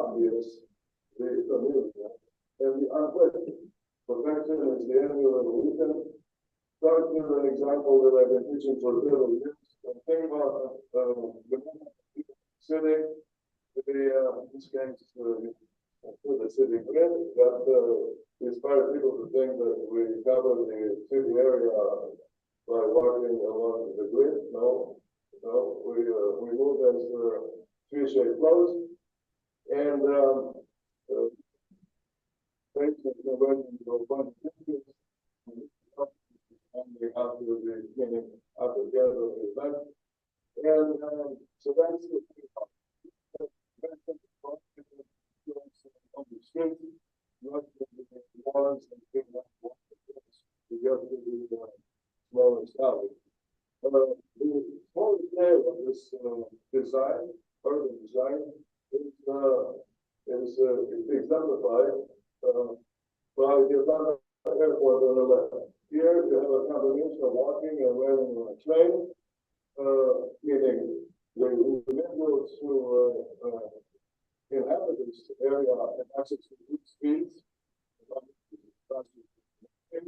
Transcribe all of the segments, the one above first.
obvious, the familiar, and the unpleasant. Perfection is the enemy of evolution. Start with an example that I've been teaching for several years. Think about the city, this case, the city grid that inspired people to think that we cover the city area by walking along the grid. No, we move as tree-shaped flows, and basically converting to a bunch of pictures after the beginning, after the end of the event. And so that's the on the street, not the ones and big enough to get to the smallest alley. The smallest scale of this design, urban design, is exemplified by the Atlanta airport on the left. Here you have a combination of walking and riding on a train, meaning the individuals who inhabit this area have access to good speeds. And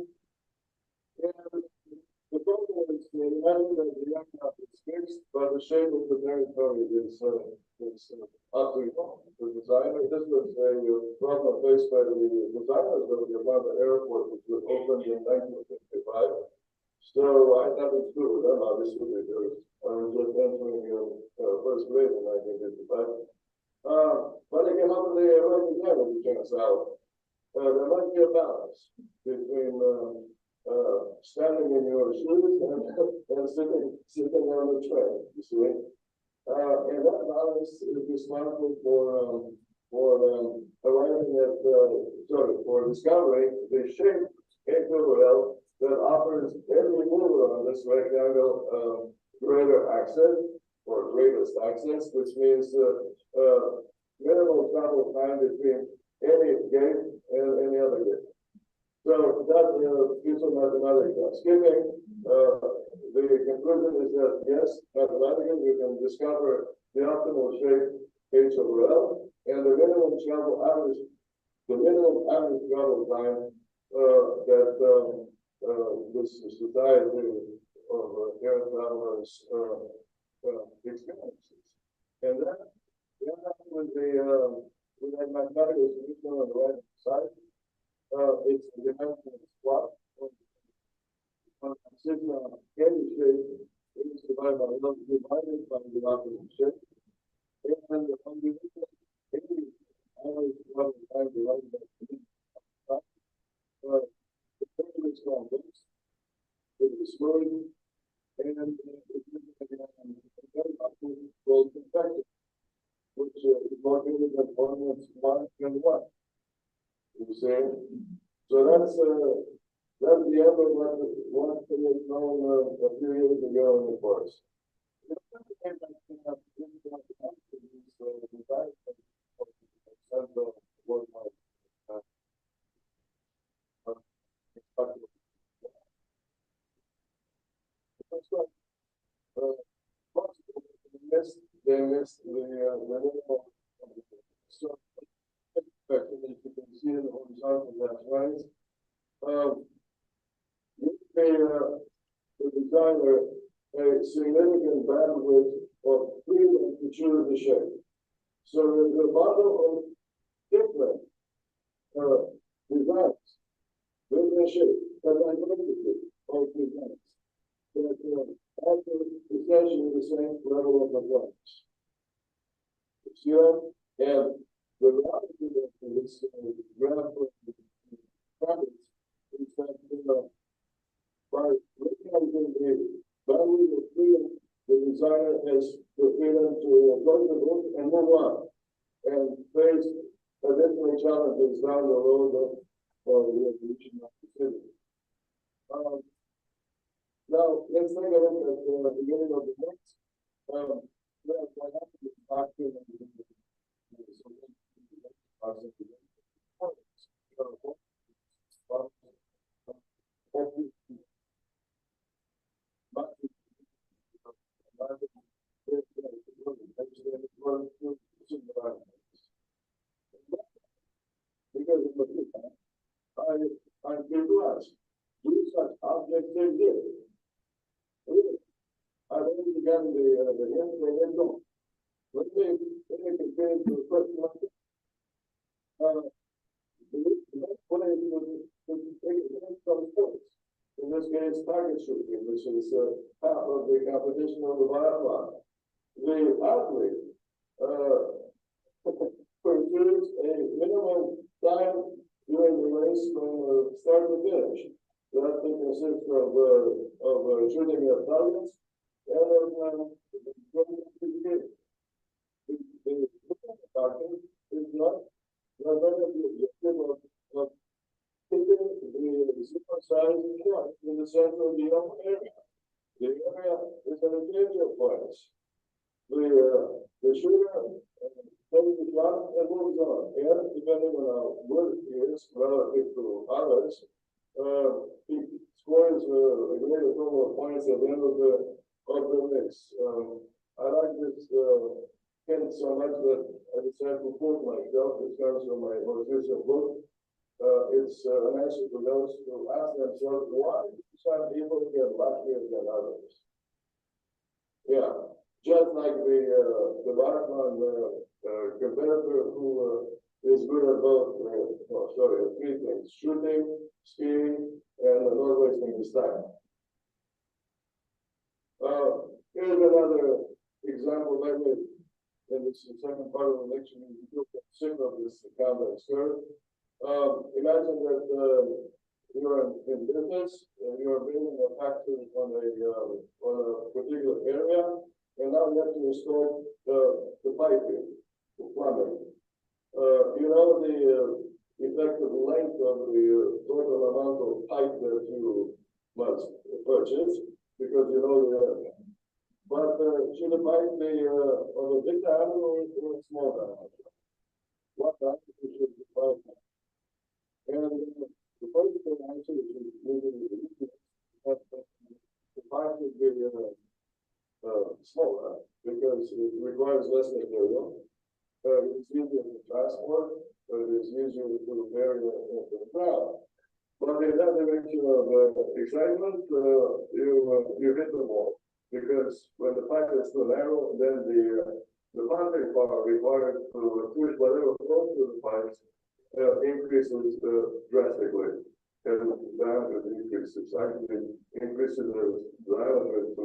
the problem is the island of the aircraft is fixed, but the shape of the territory is up to the designer. This was a problem faced by the designers of the Atlanta airport, which was opened in 1955. So I had to do with them, obviously, because I was just entering first grade in 1955. But they came up with the right design of the genocide. There must be a balance between standing in your shoes and sitting on the train, you see. And that balance is responsible arriving at, for discovering the shape equivalent that offers every mover on this rectangle greater access or greatest access, which means minimal travel time between any gate and any other gate. So that gives a mathematical skipping. The conclusion is that yes, mathematically we can discover the optimal shape H over L, and the minimum average travel time that this society of air travelers experiences. And then with the mathematical solution on the right side, it's the dimension squat. Sigma any shape is divided by the opposite shape. And on the any average level time divided by the thing is called this. It is smooth, and called convective, which is located at points 1 and 1. You see? So that's the end of what was known a few years ago in the course. They missed the minimal spectrum that you can see in the horizontal lines. The designer a significant bandwidth of freedom to choose the shape. So the model of different designs with the shape that I identity of designs that offer essentially the same level of performance. You know, and the reality of this graph of the properties is that by recognizing the value of freedom, the designer has the freedom to close the book and move on and face additional challenges down the road of the evolution of the city. Now, let's take a look at the beginning of the next. What happened is doctrine and yes, they don't. Let me continue to the question. The next one is to take it from sports. In this case, target shooting, which is half of the competition of the biathlon. The athlete pursues a minimum time during the race from start to finish. That consists of shooting at targets and of the target is not the objective of hitting the supersized point in the center of the open area. The area is an engagement point. The shooter takes the shot and moves on. And depending on how good he is relative to others, he scores a greater total of points at the end of the race. I like this hint so much that I decided to quote myself. This comes from my most recent book. It's an answer to those who ask themselves, why do some people get luckier than others? Yeah, just like the biathlon competitor who is good at both, three things: shooting, skiing, and not wasting his time. Here's another example, maybe in this second part of the lecture, you can think of this convex curve. Imagine that you're in business, you're building a factory on a particular area, and now you have to install the piping, the plumbing. You know the effective length of the total amount of pipe that you must purchase, because you know the. But should the pipe be of a big diameter or a small diameter? What diameter should the pipe have? And the first answer is moving the pipe should be smaller because it requires less material. It's easier to transport, but it's easier to bury the ground. But in that direction of excitement, you hit the wall. Because when the pipe is too narrow, then the pumping power required to push whatever flows through the pipes increases drastically, and the diameter increases. Actually, increases the diameter to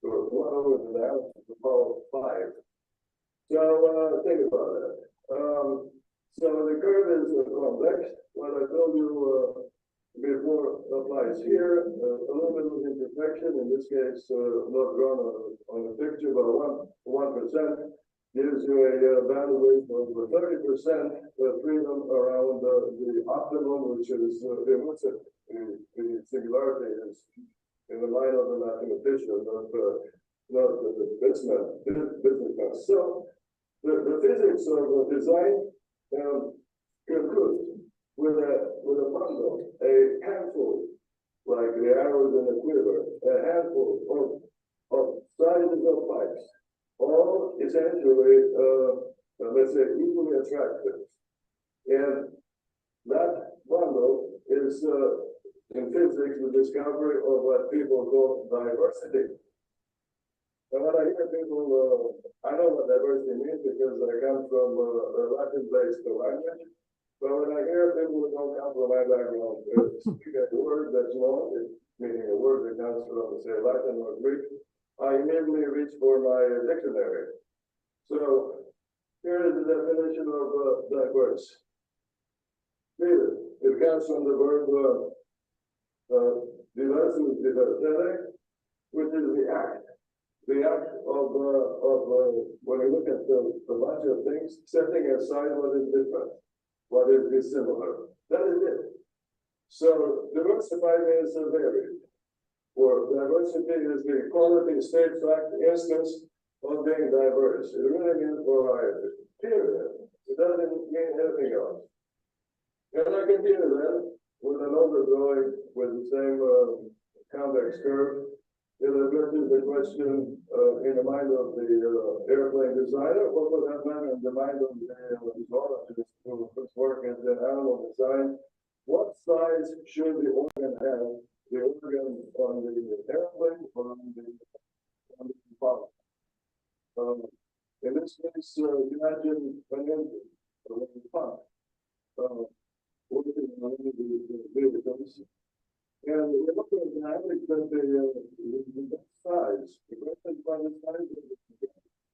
1 over the diameter to the power of 5. So think about that. So the curve is convex. What I told you before applies here. A little bit of imperfection, in this case, not drawn on the picture, but 1% gives you a bandwidth of 30% freedom around the optimum, which is the singularity is in the mind of the mathematician, not the businessman. So the physics of design concludes with a bundle, a handful, like the arrows in a quiver, a handful of sizes of pipes, all essentially, let's say, equally attractive. And that bundle is, in physics, the discovery of what people call diversity. And when I hear people, I know what diversity means because I come from a Latin-based language. But when I hear people who don't come from my background speak a word that's long, meaning a word that comes from, say, Latin or Greek, I immediately reach for my dictionary. So here is the definition of diverse. Here, it comes from the verb diversus divertere, which is the act. The act of when you look at the bunch of things, setting aside what is different. What is dissimilar? That is it. So diversified means varied. Or diversity is the quality, state, fact, instance of being diverse. It really means variety. Period. It doesn't mean anything else. And I continue then with another drawing with the same convex curve. It addresses the question in the mind of the airplane designer, or for that matter, in the mind of the zoologist whose work is in animal design. What size should the organ have? The organ on the airplane or on the bottom? In this case, imagine an engine, a little pump, working on the vehicles. And we're looking at dynamics that the best size, the greatest by the size of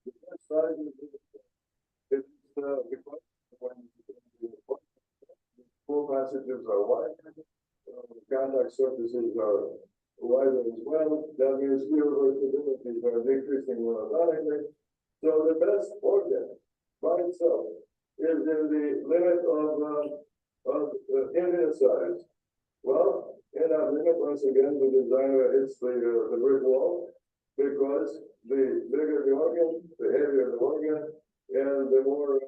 the best size of it's required when the full passages are wide, contact surfaces are wider as well. That means irreversibilities are decreasing monotonically. So the best organ by itself is in the limit of Indian size. Well, in that limit, once again, the designer hits the brick wall because the bigger the organ, the heavier the organ, and the more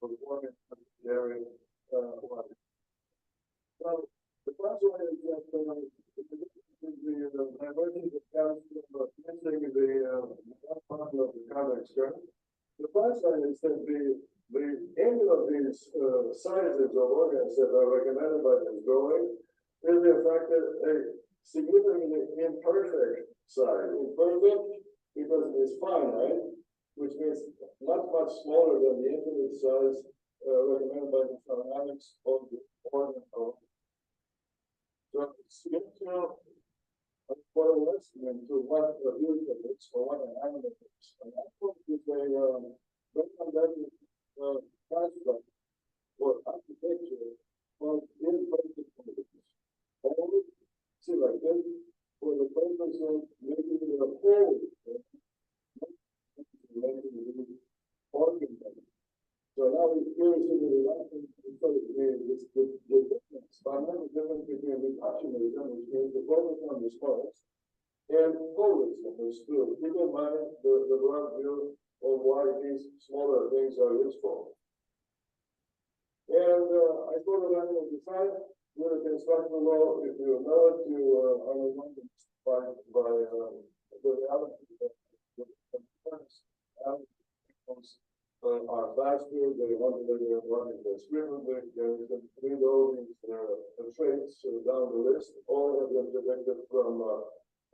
performing area. So the first one is that the divergence of calcium missing the part of the convex current. The first one is that the end of these sizes of organs that are recommended by this drawing is in fact a significantly imperfect size. Imperfect because it is finite, which means much smaller than the infinite size recommended by the thermodynamics of the organ. So it's for a listening to what the view is or what an animal is. And that is a construct or architecture of imperfect conditions. Only see like this for the purpose of making it a whole, making the organ. So now we're curious into the difference, fundamental difference between reductionism, which means the focus on the smallest, and holism, which still keep in mind the broad view of why these smaller things are useful. And I thought of animal design with a construction law, if you know it, you understand by the reality that are faster, they want to live their running less frequently, you can read all these traits down the list, all have been predicted from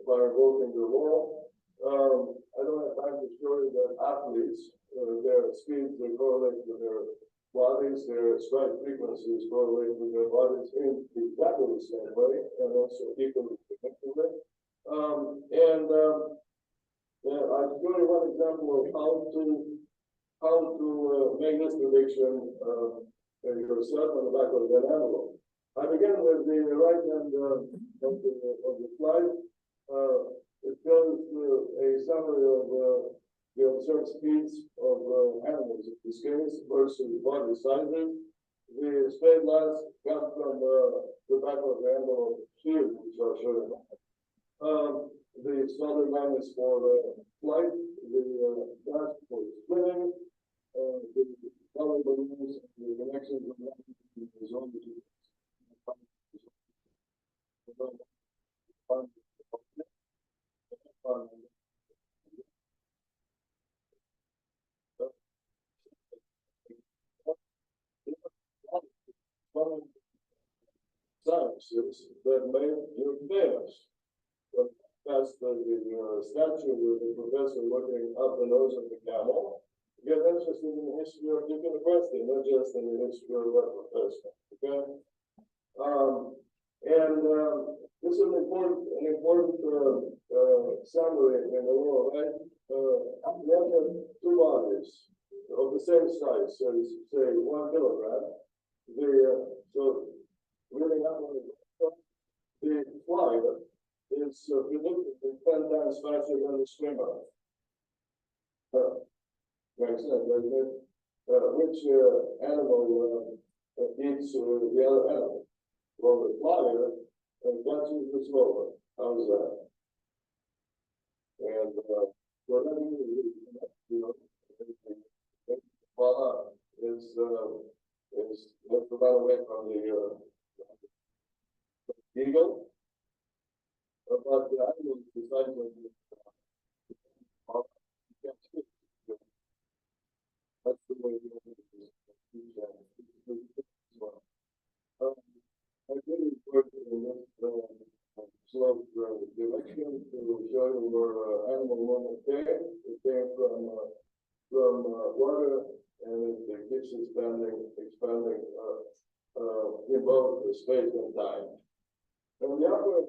by invoking the law. I don't have time to show you that athletes, their speeds, they correlate with their bodies, their strike frequencies correlate with their bodies in exactly the same way, and also equally significantly. I'll show you one example of how to make this prediction yourself on the back of an envelope. I begin with the right hand of the slide. It shows a summary of the observed speeds of animals in this case versus body sizes. The straight lines come from the back of the envelope here, which I'll show you now. The solid line is for flight, the dash for swimming, the color balloons, the connections of the zone between sciences that made you famous. But that's the statue with the professor looking up the nose of the camel. Get interested in the history of the university, not just in the history of that professor. Okay? This is an important summary in the law, right? We have two bodies of the same size, so say 1 kilogram. So really not the flyer is predicted 10 times faster than the swimmer. Makes sense, doesn't it? Which animal eats the other animal? Well, the flyer catches the slower. How's that? And for that reason, voila, is let's run away from the eagle. But the animal decides on the that's the way I really work in this slope direction. animal movement came. It came from water, and it keeps expanding in both the space and time. And the upper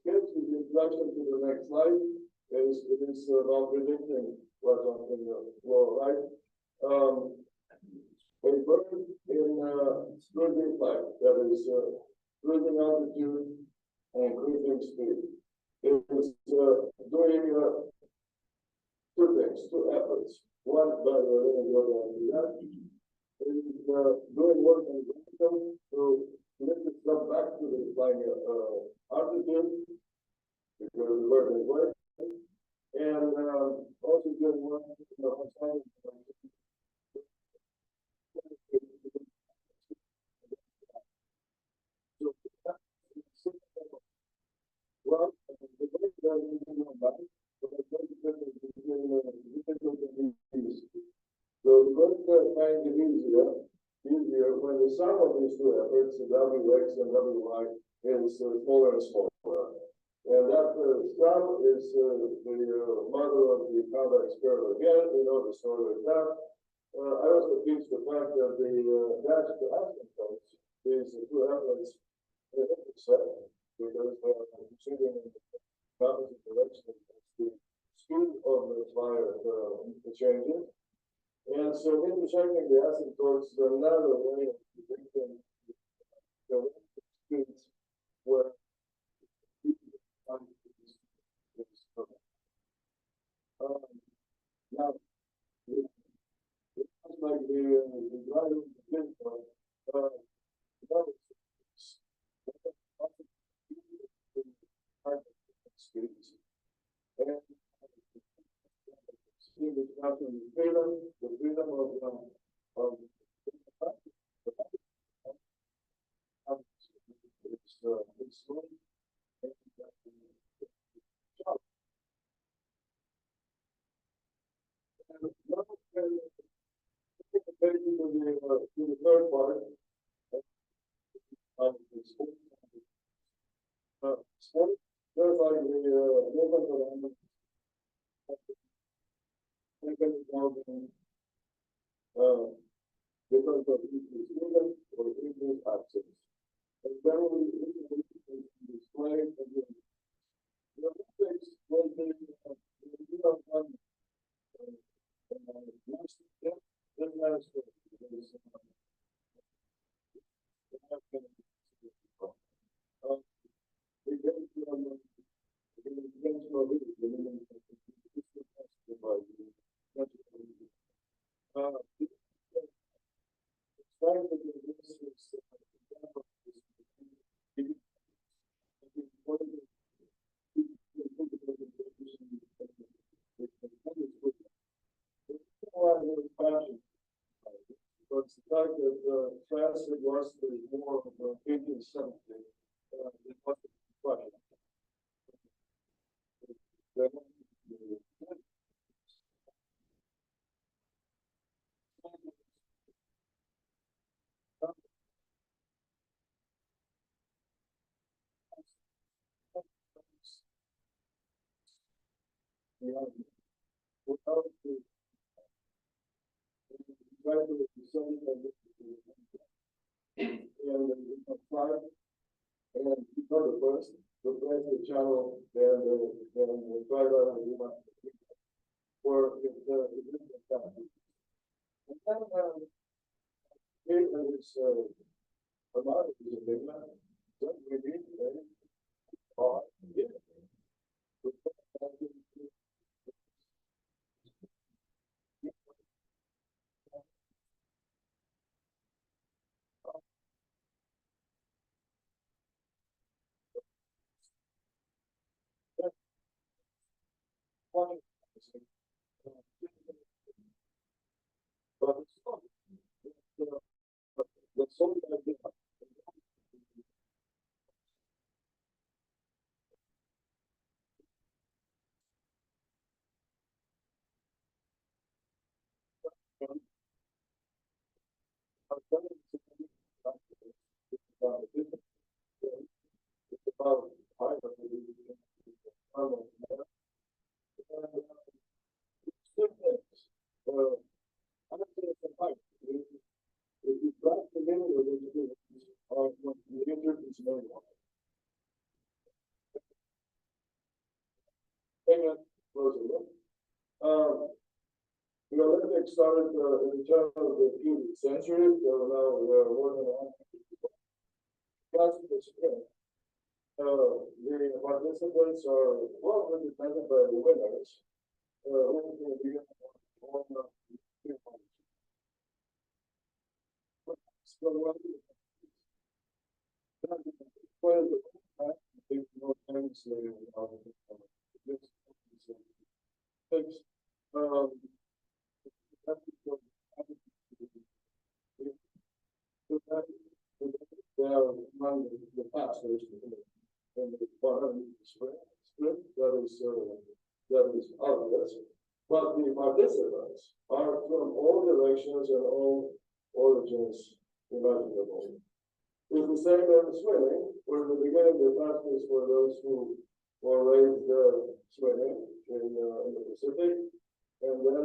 sketch is the introduction to the next slide. It is about predicting what's on in the lower right. A bird in cruising flight, that is cruising altitude and cruising speed. It is doing two things, two efforts. One, by the way, we're going to do that. It is doing work on the system to lift itself back to the flying altitude because the bird is work. And also doing work outside. Well, the bird doesn't go back, but the bird doesn't difficult and easy. So the bird finds it easier when the sum of these two efforts, the WX and WY, is smaller and smaller. And that sum is the mother of the convex curve again. You know the story of that. I also teach the fact that the dash to asymptotes, these two efforts, intersect because they are proceeding in the opposite direction as the speed of the flyer changes. And so intersecting the asymptotes is another way of predicting the speeds where now, it looks like the driver of the pinpoint, speeds. And speed is after the freedom of it's slow. To the third part of the sport. Sport, there's like the movement around because of increased movement or increased access. And generally, display again. The Olympics will be last step, then last step. But the fact that transit was more of a 1870 than what the question. Without the and apply and because the first, replace the channel, then the driver and you want or if the existing channel. And then here is a lot of the big man. Don't we need yeah. But it's not. The song that I did. It's about The Olympics started in the turn of the 20th century, so now we're working on the spring. The participants are well represented by the winners. Who will be on the among the pastors and the split that is obvious. But the participants are from all directions and all origins imaginable. It's the same as swimming, where in the beginning the practice for those who were raised swimming in the Pacific, and then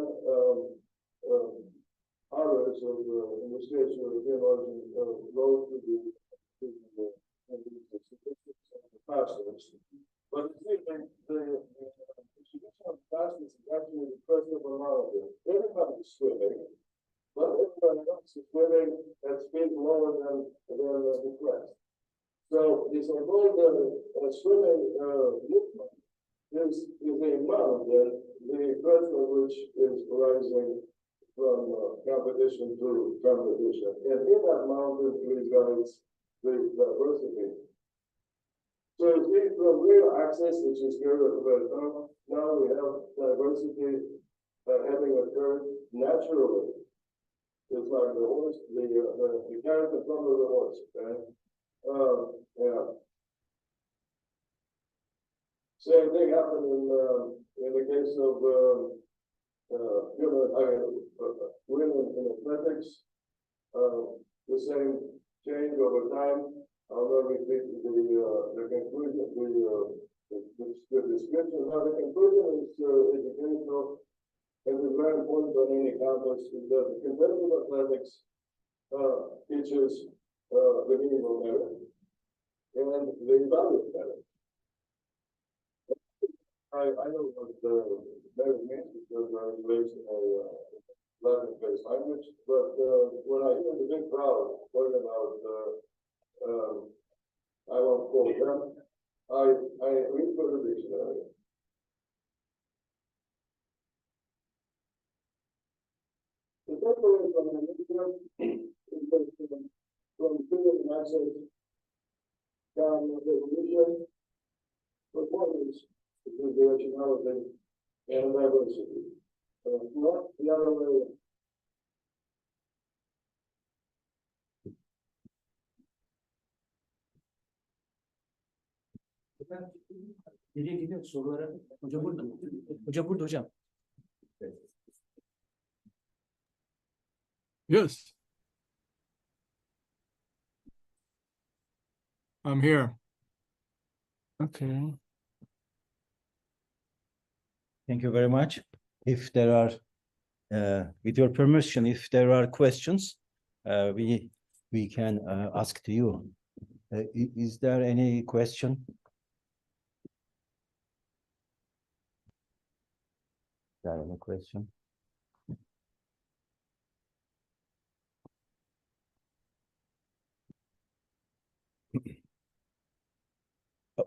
others of in this case European origin go to the pastors. But the distribution of pastors is actually the first of all. Everybody is swimming, but everybody else is swimming at speed lower than the crest. So the so-called swimming movement is a mountain, the crest of which is rising from competition to competition. And in that mountain resides the diversity. So you see from real access, which is here, but now we have diversity having occurred naturally. It's like the horse, the carrot in front of the horse, okay? Yeah. Same thing happened in the case of women in athletics. The same change over time. I'll never repeat the conclusion, the description. Now the conclusion is educational. And it's very important on any campus is that the competitive athletics teaches the meaning of merit and the value of merit. I know what merit means because I was raised in a Latin-based language, but when I hear the big crowd talking about I won't quote them, I read for the dictionary. The takeaway from the lecture is that from freedom and access down evolution, performance is directionality and diversity. Not the other way. Nereye gidiyor sorulara? Hocam burada. Hocam burada hocam. Yes. I'm here. Okay. Thank you very much. If there are, with your permission, if there are questions, we can ask to you. Is there any question? Is there any question?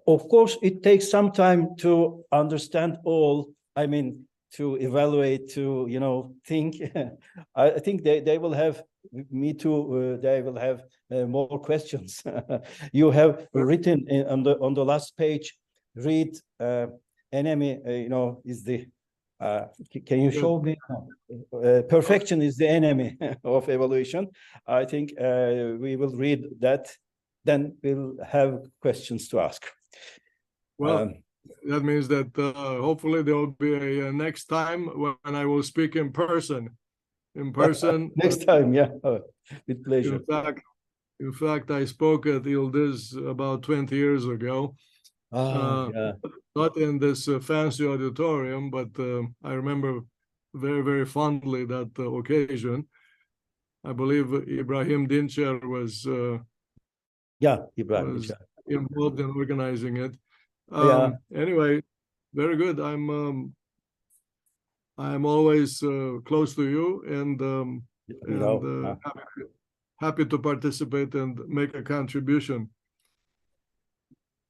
Of course, it takes some time to understand all, I mean, to evaluate, to, think. I think they will have, me too, they will have more questions. You have written on the last page, read enemy, is the, can you show me? Perfection is the enemy of evaluation. I think we will read that, then we'll have questions to ask. Well, that means that hopefully there will be a next time when I will speak in person. Next time, yeah, with pleasure. In fact, I spoke at Yildiz about 20 years ago. Yeah. Not in this fancy auditorium, but I remember very, very fondly that occasion. I believe Ibrahim Dinçer was Ibrahim Dinçer involved in organizing it. Yeah. Anyway, very good. I'm I am always close to you and happy to participate and make a contribution.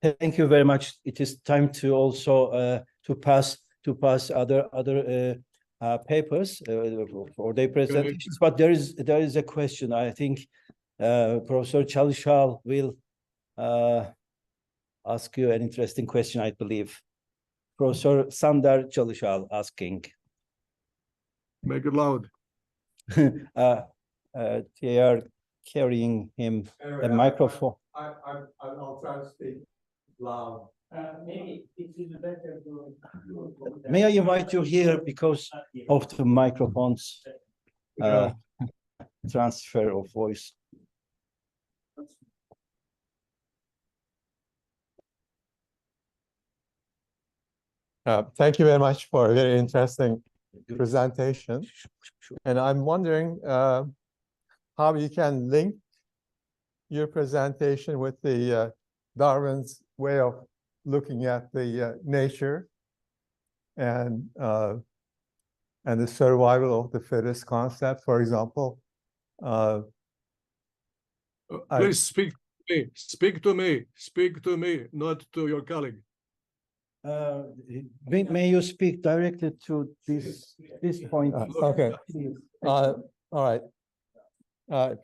Thank you very much. It is time to also to pass other papers for their presentations. But there is a question. I think Professor Çalışal will ask you an interesting question, I believe. Professor Sandar Çalışal asking. Make it loud. They are carrying him a microphone. I'll try to speak loud. Maybe it is better to. May I invite you here because of the microphones transfer of voice. Thank you very much for a very interesting presentation. And I'm wondering how you can link your presentation with the Darwin's way of looking at the nature and the survival of the fittest concept, for example. Please speak to me. Speak to me. Speak to me, not to your colleague. May you speak directly to this point? Okay. All right.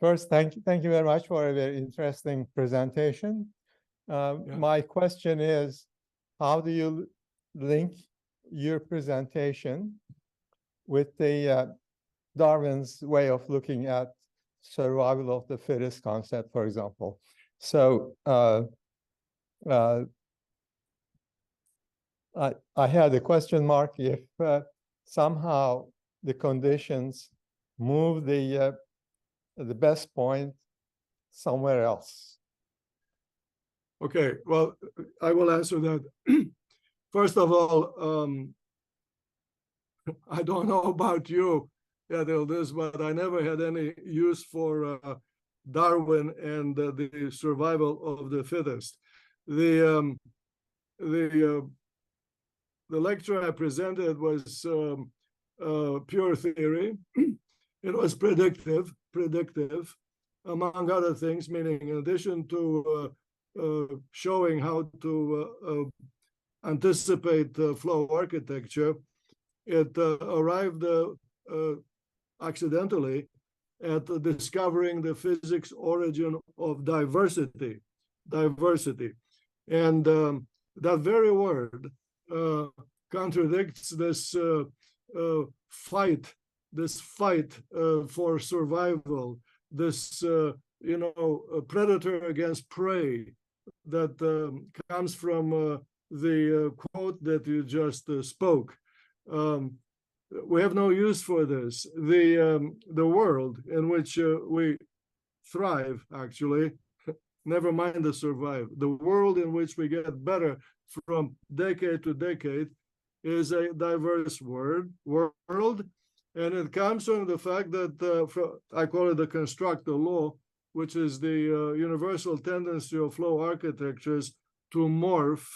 First, thank you very much for a very interesting presentation. My question is, how do you link your presentation with the Darwin's way of looking at survival of the fittest concept, for example? So I had a question mark if somehow the conditions move the best point somewhere else. Okay, well, I will answer that. First of all, I don't know about you, Yadildis, but I never had any use for Darwin and the survival of the fittest. The lecture I presented was pure theory. It was predictive, among other things, meaning in addition to showing how to anticipate flow architecture, it arrived accidentally at discovering the physics origin of diversity. And that very word contradicts this fight for survival, this predator against prey that comes from the quote that you just spoke. We have no use for this. The world in which we thrive, actually, never mind the survive, the world in which we get better from decade to decade is a diverse world, and it comes from the fact that I call it the constructor law, which is the universal tendency of flow architectures to morph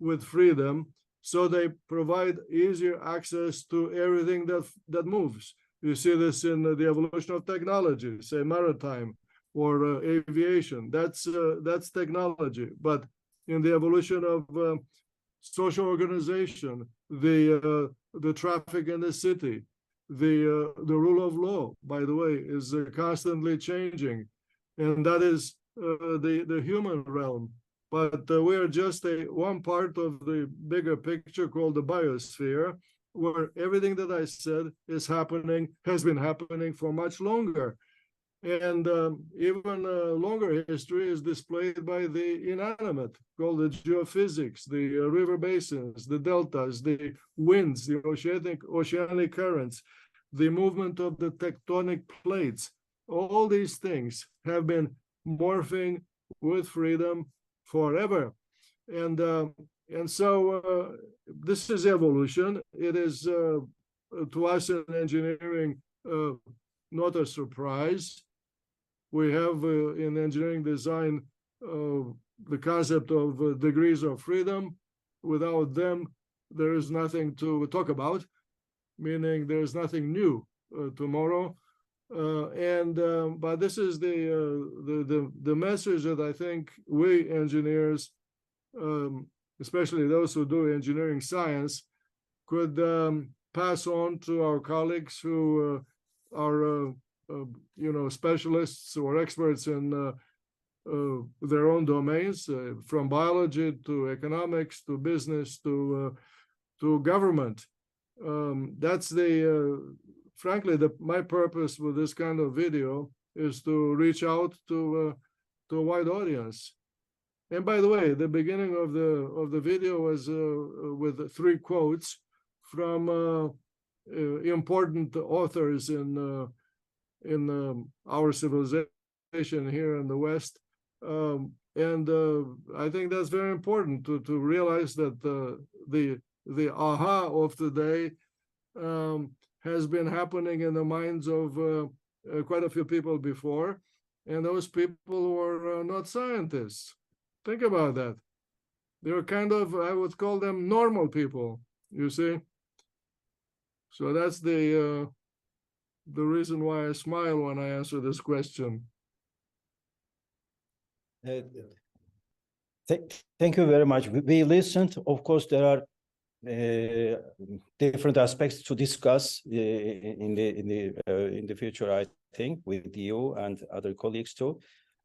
with freedom, so they provide easier access to everything that moves. You see this in the evolution of technology, say maritime or aviation. That's technology. But in the evolution of social organization, the traffic in the city, the rule of law, by the way, is constantly changing, and that is the human realm. But we are just one part of the bigger picture called the biosphere, where everything that I said has been happening for much longer. And even longer history is displayed by the inanimate, called the geophysics, the river basins, the deltas, the winds, the oceanic currents, the movement of the tectonic plates. All these things have been morphing with freedom forever. And so this is evolution. It is, to us in engineering, not a surprise. We have in engineering design the concept of degrees of freedom. Without them, there is nothing to talk about. meaning there's nothing new tomorrow. But this is the message that I think we engineers, especially those who do engineering science, could pass on to our colleagues who are specialists or experts in their own domains, from biology to economics to business to government. That's frankly, my purpose with this kind of video is to reach out to a wide audience. And by the way, the beginning of the video was with 3 quotes from important authors in our civilization here in the West. I think that's very important to realize that the aha of today has been happening in the minds of quite a few people before, and those people were not scientists. Think about that. They were kind of, I would call them normal people, you see. So that's the reason why I smile when I answer this question. Thank you very much. We listened. Of course, there are different aspects to discuss in the future, I think, with you and other colleagues too.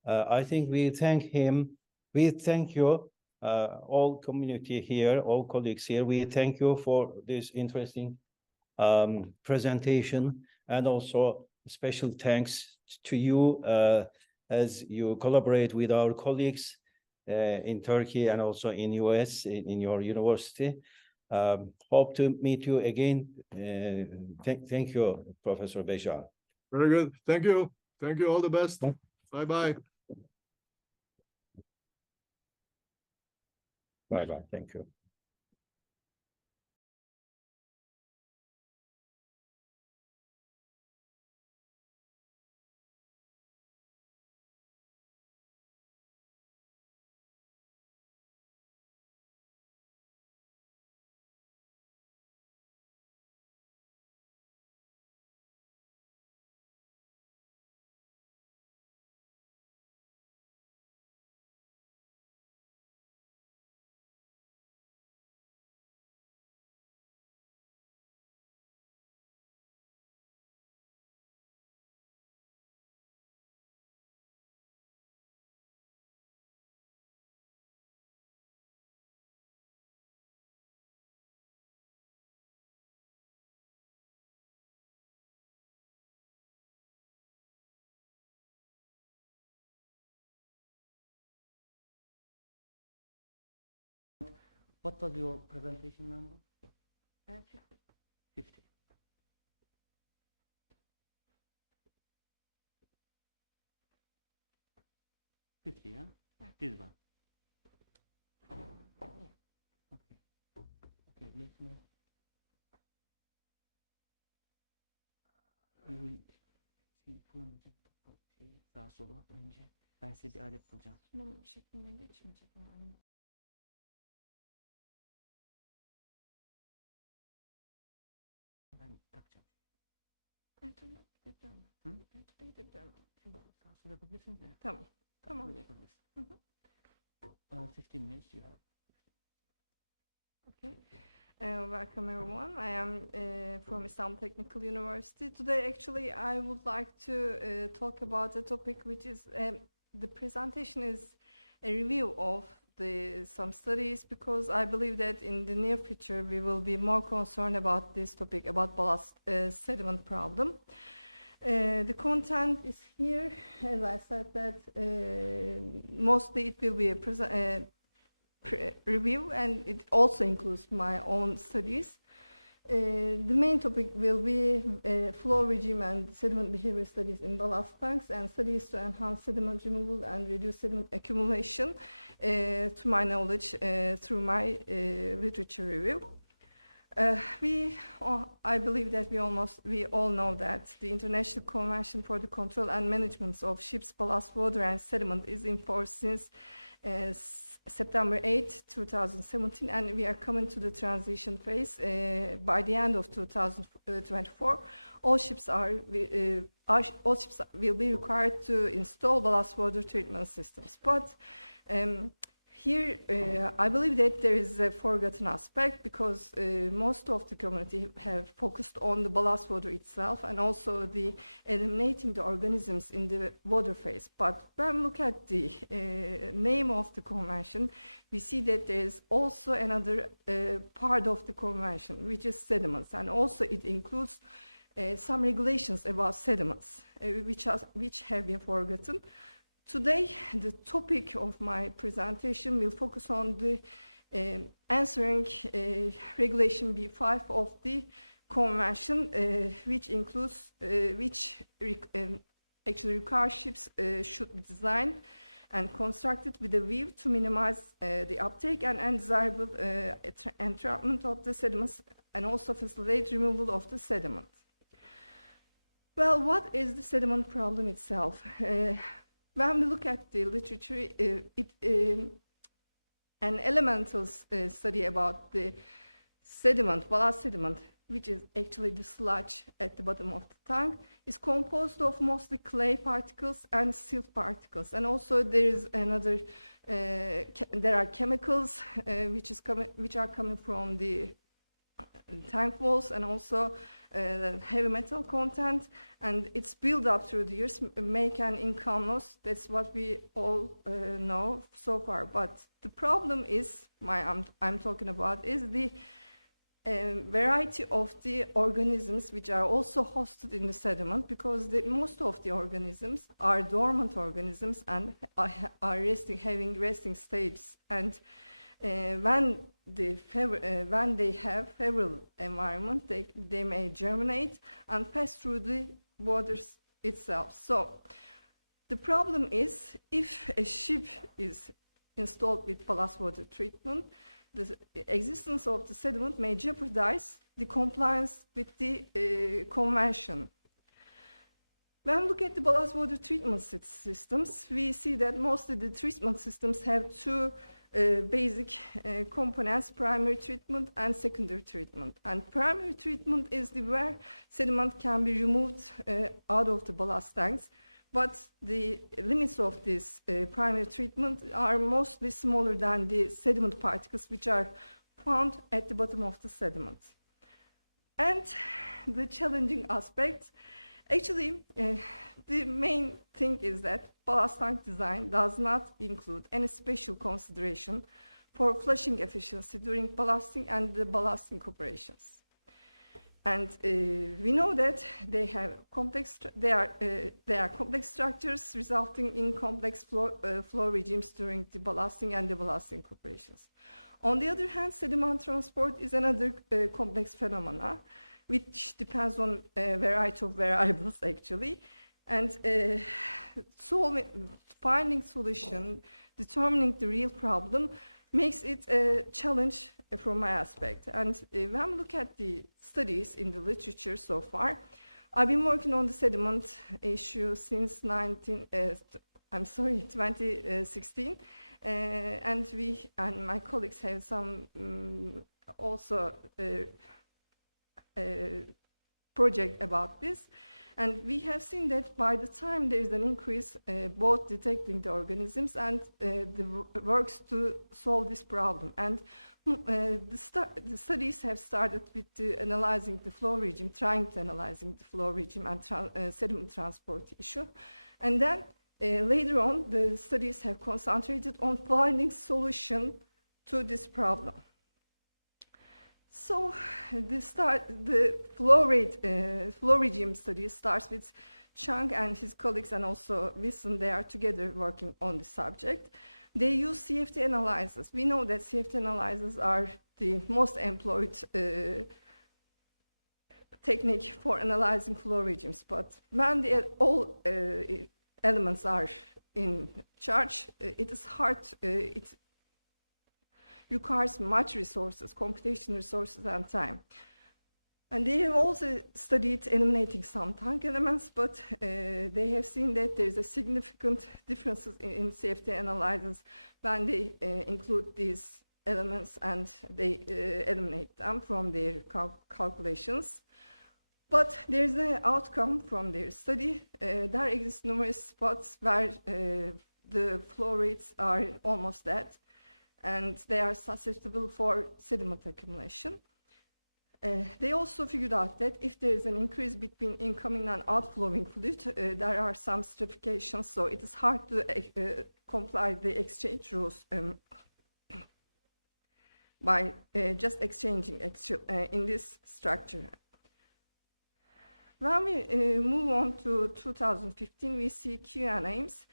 I think we thank him. We thank you, all community here, all colleagues here. We thank you for this interesting presentation, and also special thanks to you as you collaborate with our colleagues in Turkey and also in US in your university. Hope to meet you again. Thank you, Professor Bejar. Very good. Thank you. Thank you. All the best. Bye-bye. Bye-bye. Thank you. What was your presentation number? 50. Yeah? This one. Okay. Okay, let me. You will see kullanacak şeyi sağa sola önce. Ben size bir alet bulacağım. Sunum şeklinde geçmeyecek yani. Ben takacağım. Her türlü gidebiliyorum. Hı? Her türlü gidebiliyorum. Sağa sola yapabilirsiniz de. Tamam. Tamam. Böyle yapabilirsin. Hı hı. 15 minutes you have. Okay. Welcome everyone. I am from Istanbul Technical University. Today, actually, I would like to talk about a topic which is the presentation is a review of some studies, because I believe that in the near future we will be more concerned about this topic, about ballast sediment problem. The content is here. As I said, that mostly it will be a review, and it also includes my own studies. The main topic will be flow regime and sediment behavior studies in ballast tanks, and studies to enhance sediment removal and reduce sediment accumulation, to my knowledge, through my literature review. I believe that we all know that the International Convention for the Control and Management of Ships' Ballast Water and Sediment is in force since September 8, 2017, and we are coming to the transition phase. By the end of 2024, all ships will be required to install ballast water treatment systems. But here, I believe that there is a forgotten aspect, because most of the community have focused on the ballast water itself and also the eliminating the organisms in the water phase. But when we look at the name of the convention, we see that there is also another part of the convention, which is sediments, and also it includes some regulations about sediments, which have been forgotten. Today, the topic of my presentation will focus on the answering Regulation B5 of the Convention, which includes, actually requires ships should be designed and constructed with a view to minimize the uptake and undesirable entrapment of the sediments, and also facilitate removal of the sediment. Well, what is the sediment problem itself? When we look at the literature, an elemental study about the sediment, ballast sediment, which is actually the sludge at the bottom of the tank, is composed of mostly clay particles and silt particles. And also there is another, there are chemicals which are coming from the tank walls, and also the heavy metal content, and it's built up through the years, make an income loss. That's what we all know so far. But the problem is, I'm talking about, is the variety of the organisms which are also hosted in the sediment, because most of the organisms are dormant organisms and are having resting stages. And when they have favorable environment, they may germinate and pass through the waters itself. So the problem is, if a ship is installed with ballast water treatment, the existence of the sediment may jeopardize the compliance with the convention. When we look at the ballast water treatment systems, we see that mostly the treatment systems have two basic components: primary treatment and secondary treatment. And primary treatment is where sediment can be removed out of the ballast tanks, but the limits of this primary treatment are mostly smaller than the sediment particles which are found at the bottom of the sediment. And the challenging aspect, actually, the main thing is that ballast tank design does not include any special consideration for flushing efficiency during ballasting and the ballasting operations. And we know that they are complex structures, resulting in complex flow regimes during the ballasting and the ballasting operations. On the other hand, sediment transport is another complex phenomena, which depends on a variety of variables, actually. And finding solution, determining the real problem, makes it a challenge from my aspect. And when we look at the studies in the literature so far, I've been working on the sediment issue since 2016. And my colleagues have some also project about this, and we have seen that by the time there is an increase both detecting the organisms and the works to solve this problem. And the studies have started with analyzing the flow regime, trying to analyzing the flow regime and sediment transport issue, and then later on the studies have concentrated on finding solution to this problem. So the flow regime study starts with Chang and his colleagues, and also Wilson. They are together working on the subject. They use CFD analyzers. We know that CFD analyzers are the most employed technique for analyzing flow regimes. But when all elements are in charge, it is hard. It requires much resources, computational resources, and time. And they have also studied eliminating some tank elements, but they have seen that there is a significant differences in safety analysis when they include these elements and they eliminate them from their calculations. But there's an outcome from their study. There exist numerous spots where the flow rates are almost dead, and they are susceptible for sediment accumulation. They also figured out that if there is an increase between incoming and outflowing fluid, there are some stratifications, so it is hard to comply the exchange rules by just exchanging in this structure. When we move on to 2015, we see QNAIMS.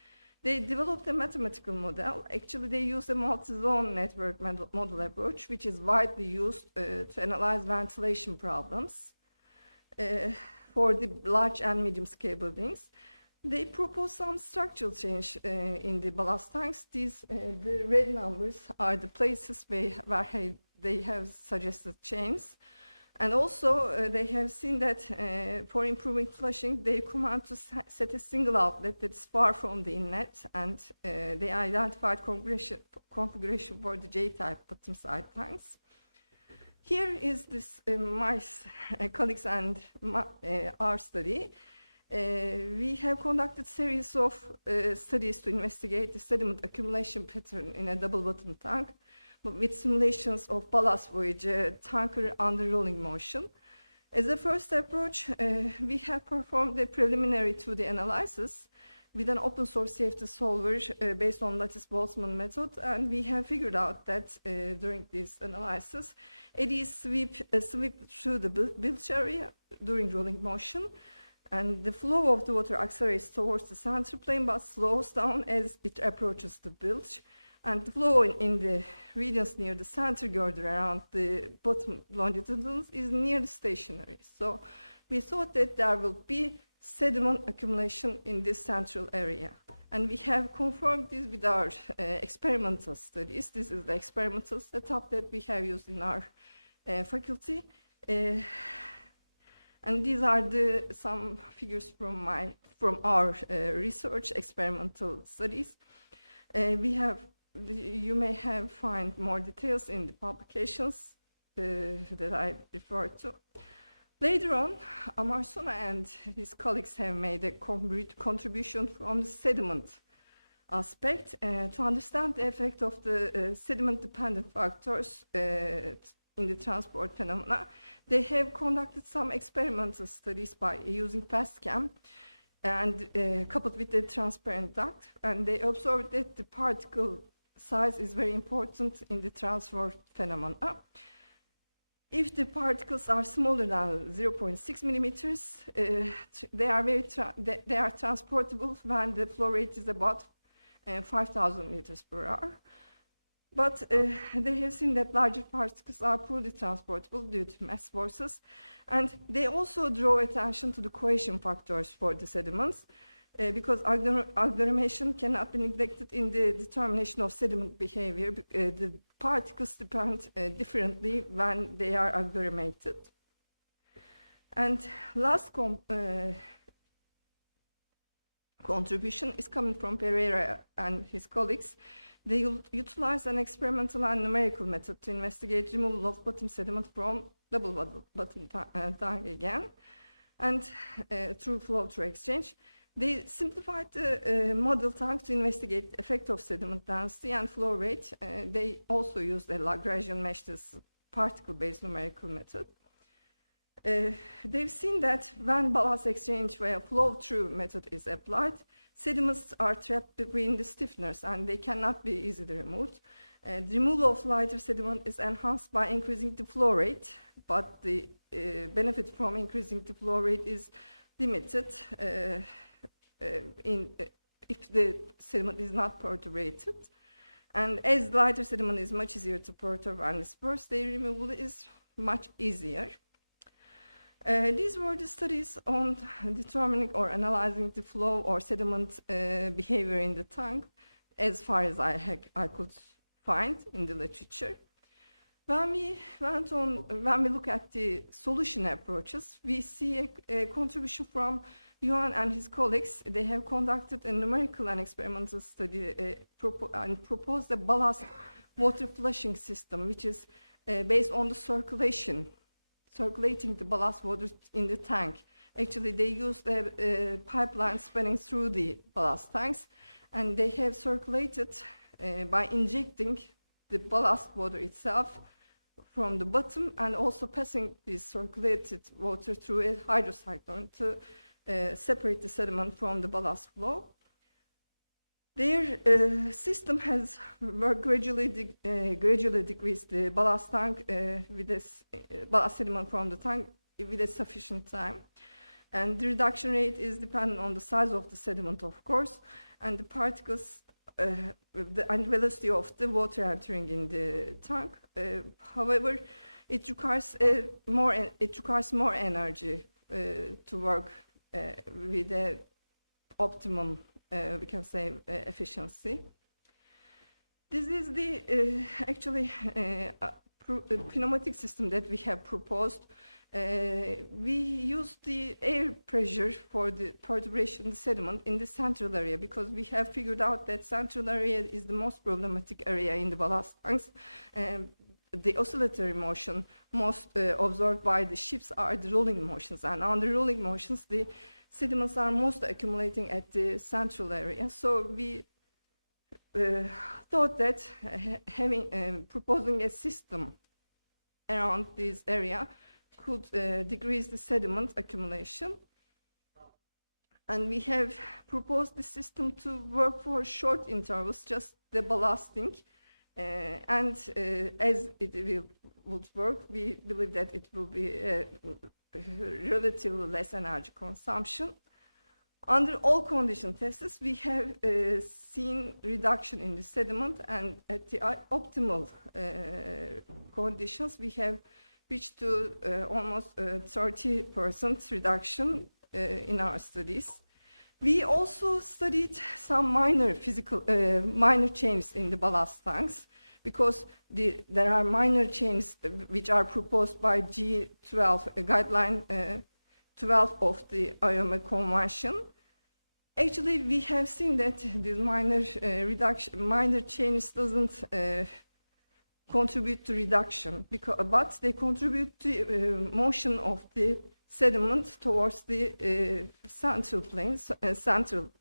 They developed a mathematical model. Actually, they use a multi-zone network model approach, which is widely used to analyze ventilation problems for the large and medium scale buildings. They propose some structural change in the ballast tanks. These, the red numbers are the places where they have suggested change. And also, they have seen that for improving flushing, they command to set a single outlet that's far from the inlet, and they identified configuration for the J-type bottom side tanks. Here is this my colleagues and our study. We have conducted series of studies to investigate the sediment accumulation pattern in a double bottom tank, with simulations of ballast voyage tanker under rolling motion. As a first approach, we have performed a preliminary 2D analysis with an open source safety solver based on Lattice-Boltzmann method, and we have figured out that during this analysis, eddies sweep through the bilge area during rolling motion, and the flow of the water accelerates towards the center plane but slows down as it approaches the bilge. And the flow in the regions near the center girder around the bottom longitudinals is nearly stationary. So we thought that there will be sediment accumulation in this central area. And we have confirmed this with our experimental studies. This is the experimental setup that we have used in our faculty. And these are some figures from our research experimental studies. You may find more details in the publications that I referred to. Later on, Amarsona and his colleagues have made a contribution from the sediment aspect to understand the effect of the sediment-dependent factors in the transport phenomena. They have conducted some experimental studies by using FastCam and coupled with the transparent duct, and they observed that the particle size is very important in the transport phenomena. If the particles are smaller than 0.6 millimeters, they are transportable when the flow rate is about 5,000 meters per hour. But they have seen that larger particles are poorly transportable due to mass forces, and they also draw attention to the cohesion factors for the sediments. Because agglomeration cannot be neglected in the determination of sediment behavior. The particles depend differently when they are agglomerated. And last contribution is coming from Pereira and his colleagues. They utilize an experimental and numerical method to investigate removal of bottom sediment from double bottom tank again, and through flow-through exchange. They simplified the model tank to investigate the effect of sediment density and flow rate. They also used a Lagrangian meshless particle-based numerical method. They've seen that when ballast exchange via flow-through method is applied, sediments are trapped between the stiffeners and they cannot be easily removed. The removal of lighter sediment is enhanced by increasing the flow rate, but the benefit from increasing the flow rate is limited if the sediment is not perturbated. And as lighter sediment is much easier to perturb and disperse, their removal is much easier. These were the studies on determining or analyzing the flow or sediment behavior in the tank, as far as I could find in the literature. When we look at the solution approaches, we see a contribution from Johan and his colleagues. They have conducted a numerical and experimental study and proposed a ballast water flushing system, which is based on the circulating the ballast water in the tank. Actually, they used a pipeline spanning through the ballast tanks, and they have circulated by injecting the ballast water itself from the bottom and also passing this circulated water through a hydrocyclone to separate the sediment from the ballast flow. Their system has gradually decreased the ballast tank with this ballast sediment from the tank with a sufficient time. And the reduction rate is dependent on the size of the sediment, of course, and the particles and velocity of the water entering in the tank. However, it requires more energy to work with the optimum, we can say, efficiency. This is the actually pneumatic system that we have proposed. We use the air pressure for the perturbation of the sediment in the central area, because we have figured out that central area is the most problematic area in the ballast tanks. The oscillatory motion most observed by the ships are the rolling motions, and on the rolling motions the sediments are most accumulating at the central area. So we thought that proposing a system around this area could decrease the sediment accumulation. And we have proposed the system to work for short intervals, just the ballasting. As it would work, we believe that it will be relatively less energy consumption. Under all condition tests, we have seen reduction in the sediment, and at the optimal conditions, we have reached to almost 30% reduction in our studies. We also studied some minor changes in the ballast tanks, because there are minor changes which are proposed by G12 guideline 12 of the IOMA convention. Actually, we have seen that these minor changes doesn't contribute to reduction, but they contribute to motion of the sediment towards the central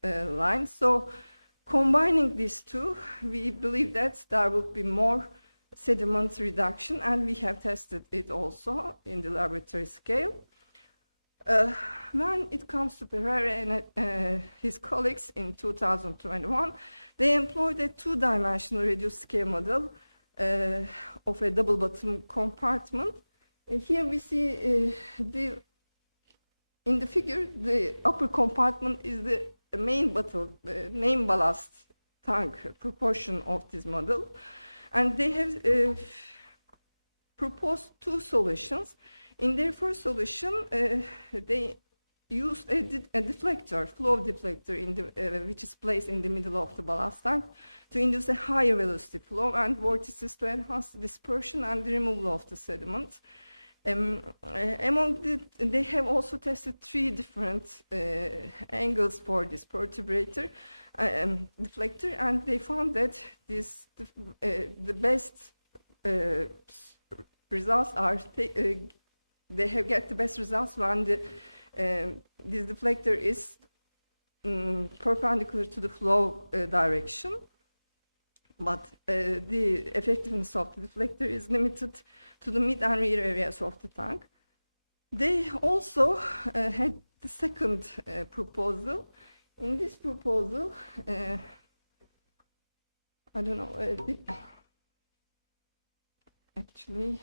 line. So combining these two, we believe that there will be more sediment reduction, and we have tested it also in the laboratory scale. When it comes to Pereira and his colleagues in 2021, they employed a two-dimensional reduced scale model of a double bottom compartment. Here we see in the figure, the upper compartment is the main ballast tank proportion of this model. And they have proposed two solutions. In their first solution, they used a deflector, flow deflector, which is placed in the middle of the ballast tank to induce a higher velocity flow and vortices to enhance the dispersion and the removal of the sediment. They have also tested three different angles for this perturbator deflector, and they found that the best results are they have get the best results when this deflector is perpendicular to the flow direction, but the effectiveness of the deflector is limited to the mid and rear areas of the tank. They also had the second proposal. In this proposal, I don't know, actually,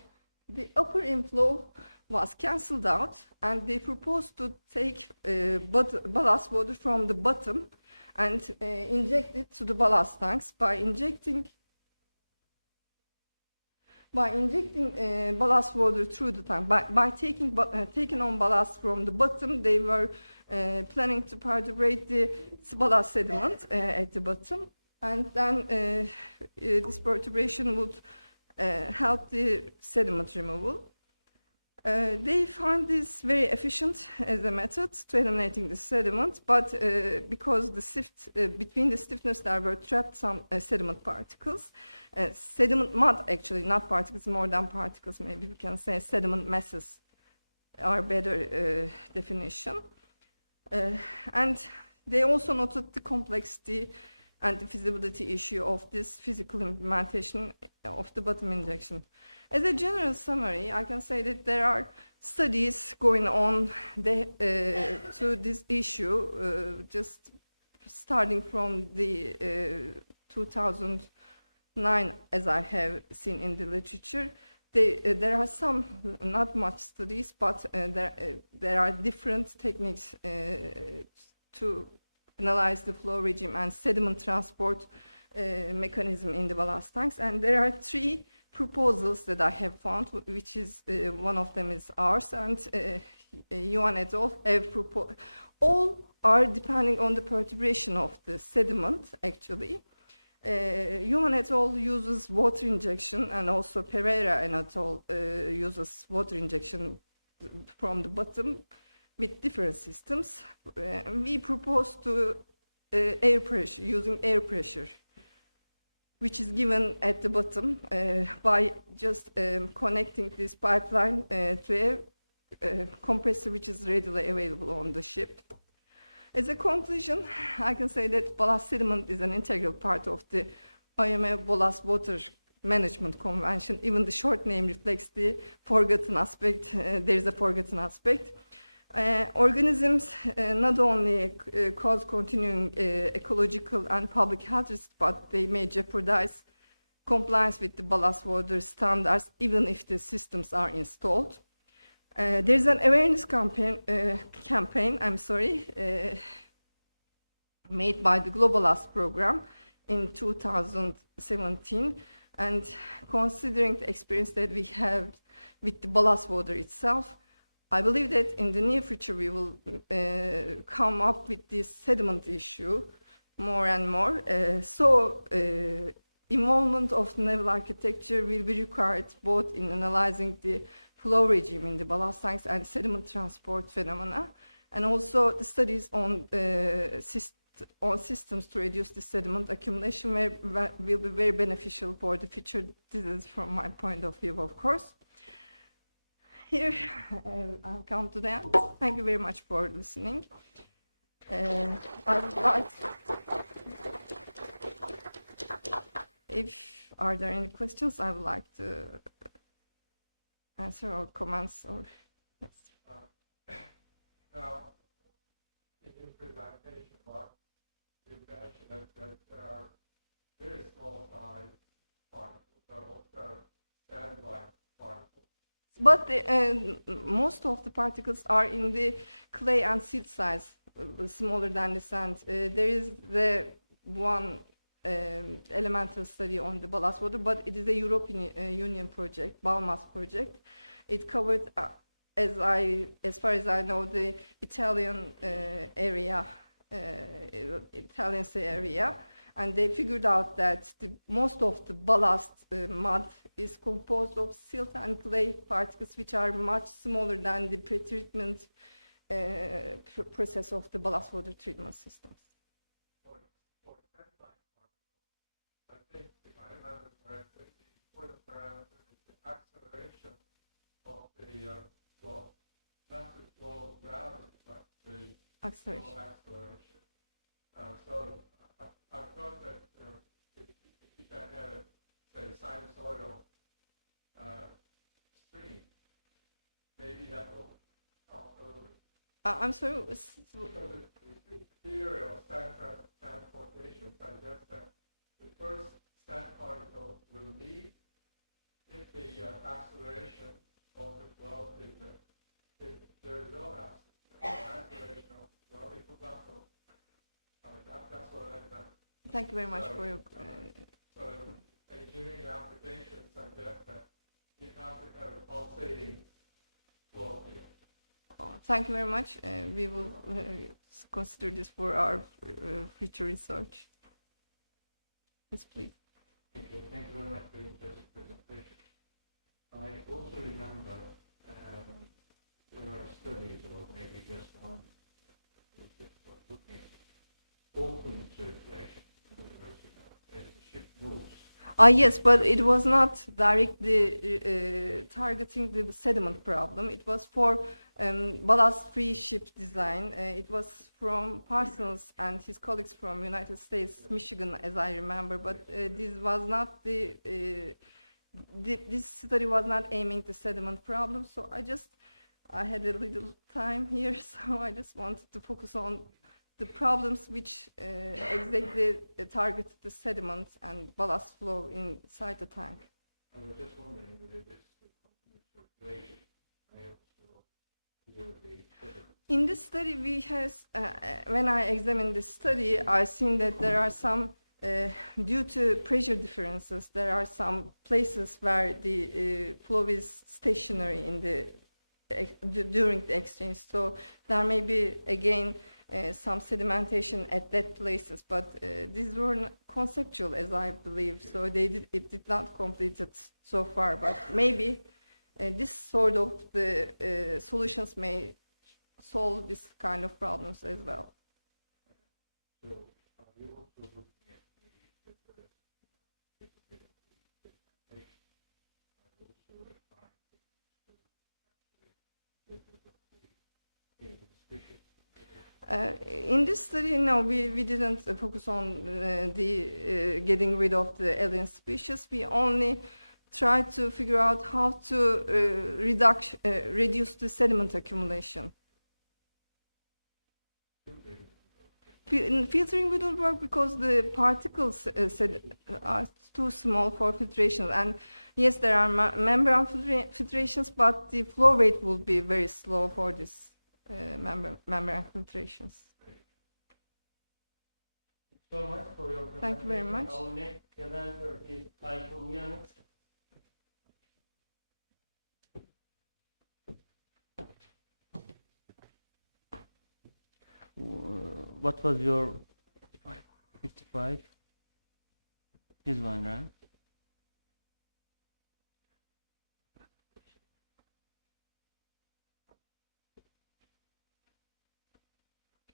the upper inflow was cancelled out, and they proposed to take ballast water from the bottom and inject it to the ballast tanks. By injecting ballast water through the tank, by taking on ballast from the bottom, they were planning to perturbate the ballast sediment at the bottom, and then this perturbation would help the sediment removal. They find this very efficient as a method to eliminating the sediment, but because between the stiffeners there were trapped some sediment particles, sediment mud actually, not particles, more than particles, maybe we can say sediment masses are better definition. And they also noted the complexity and the feasibility issue of this physical implementation of the bottom injection. As a general summary, I can say that there are studies going on to this issue, just starting from the 2009, as I have seen in the literature. There are some, not much studies, but there are different techniques to analyze the flow regime and sediment transport mechanism in the ballast tanks. And there are 3 proposals that I have found, which is one of them is ours, and Yuan et al. Have proposed. All are depending on the perturbation of the sediment, actually. Yuan et al. Uses water injection, and also Pereira and et al. Uses water injection from the bottom with different systems. We propose to air pressure, using air pressure, which is given at the bottom by just connecting this pipeline to a compressor which is readily available on the ship. As a conclusion, I can say that ballast sediment is an integral part of the IMO Ballast Water Management Convention. Even the short name reflects the forgotten aspect. There is a forgotten aspect. Organisms not only cause continuing ecological and public health risks, but they may jeopardize compliance with the ballast water standards, even if the systems are installed. There's an awareness campaign, made by the Globalast program in 2017, and considering the experience that we have with the ballast water itself, I believe that in the near future we will come up with this sediment issue more and more. Involvement of naval architecture will be required both in analyzing the flow regime in the ballast tanks and sediment transport phenomena, and also the studies on systems to reduce the sediment accumulation will be very beneficial for the future. This is from my point of view, of course. Here, I'll come to that. Thank you very much for listening. I would like, if are there any questions, I would like to answer or comments or yes. Now, in your presentation, you mentioned that there are very small size particles, sand-like particles. But most of the particles are in the clay and silt size, smaller than the sand. There is the one elemental study on the ballast water, but it is a European Union project, BALMAS project. It covered, as far as I know, the Italian area, Italian Sea area, and they figured out that most of the ballast mud is composed of silt and clay particles, which are much smaller than the pre-treatment process of the ballast water treatment systems. I think, if I remember correctly, the important parameter is the acceleration of the flow, not the flow of gravity, but the Acceleration. flow acceleration. So I thought that if you can have a, say, sinusoidal stream, maybe that will help a little bit. I'm sorry. Because the theory of sand transportation suggests that the first sand particle will leave if the acceleration of the flow is there. If there is no acceleration of the flow, it will not go. I mean, that's what I meant. Thank you very much for your. So engineering applications suggest that you have to have a pulsating flow field. Thank you very much. We will consider this for our future research. Yes, please. Thank you very much for your interesting presentation. I also remember there are studies, or maybe just one, that was looking at open circulation in the river, as the ship moves. Yes, but it was not directly targeting the sediment problem. It was for ballast-free ship design. It was from Parsons and his colleagues from United States, Michigan, as I remember. But this was not this study was not aiming the sediment problem. So I had a little time here, so I just wanted to focus on the problems which exactly target the sediments and ballast flow inside the tank. I was just wondering whether this circulation may also clear the sediment. In this study, when I examined this study, I seen that there are some, due to pressure differences, there are some places where the flow is stationary during the exchange. So there may be, again, some sedimentation at that places, but these were conceptual, as I believe. So it did not complete it so far, but maybe this sort of the solutions may solve this kind of problems as well. So are you also looking at the capability of the presentation? Are you also applying the alien species? In this study, no, we didn't focus on getting rid of the alien species. We only tried to figure out how to reduce the sediment accumulation. Filtering wouldn't work because the particles are too small for filtration. And yes, there are membrane filtrations, but the flow rate will be very slow for this membrane filtrations. So much for your presentation. Thank you very much. Our next presenter is Tayfun Uyanık. What was your 55? This one, right?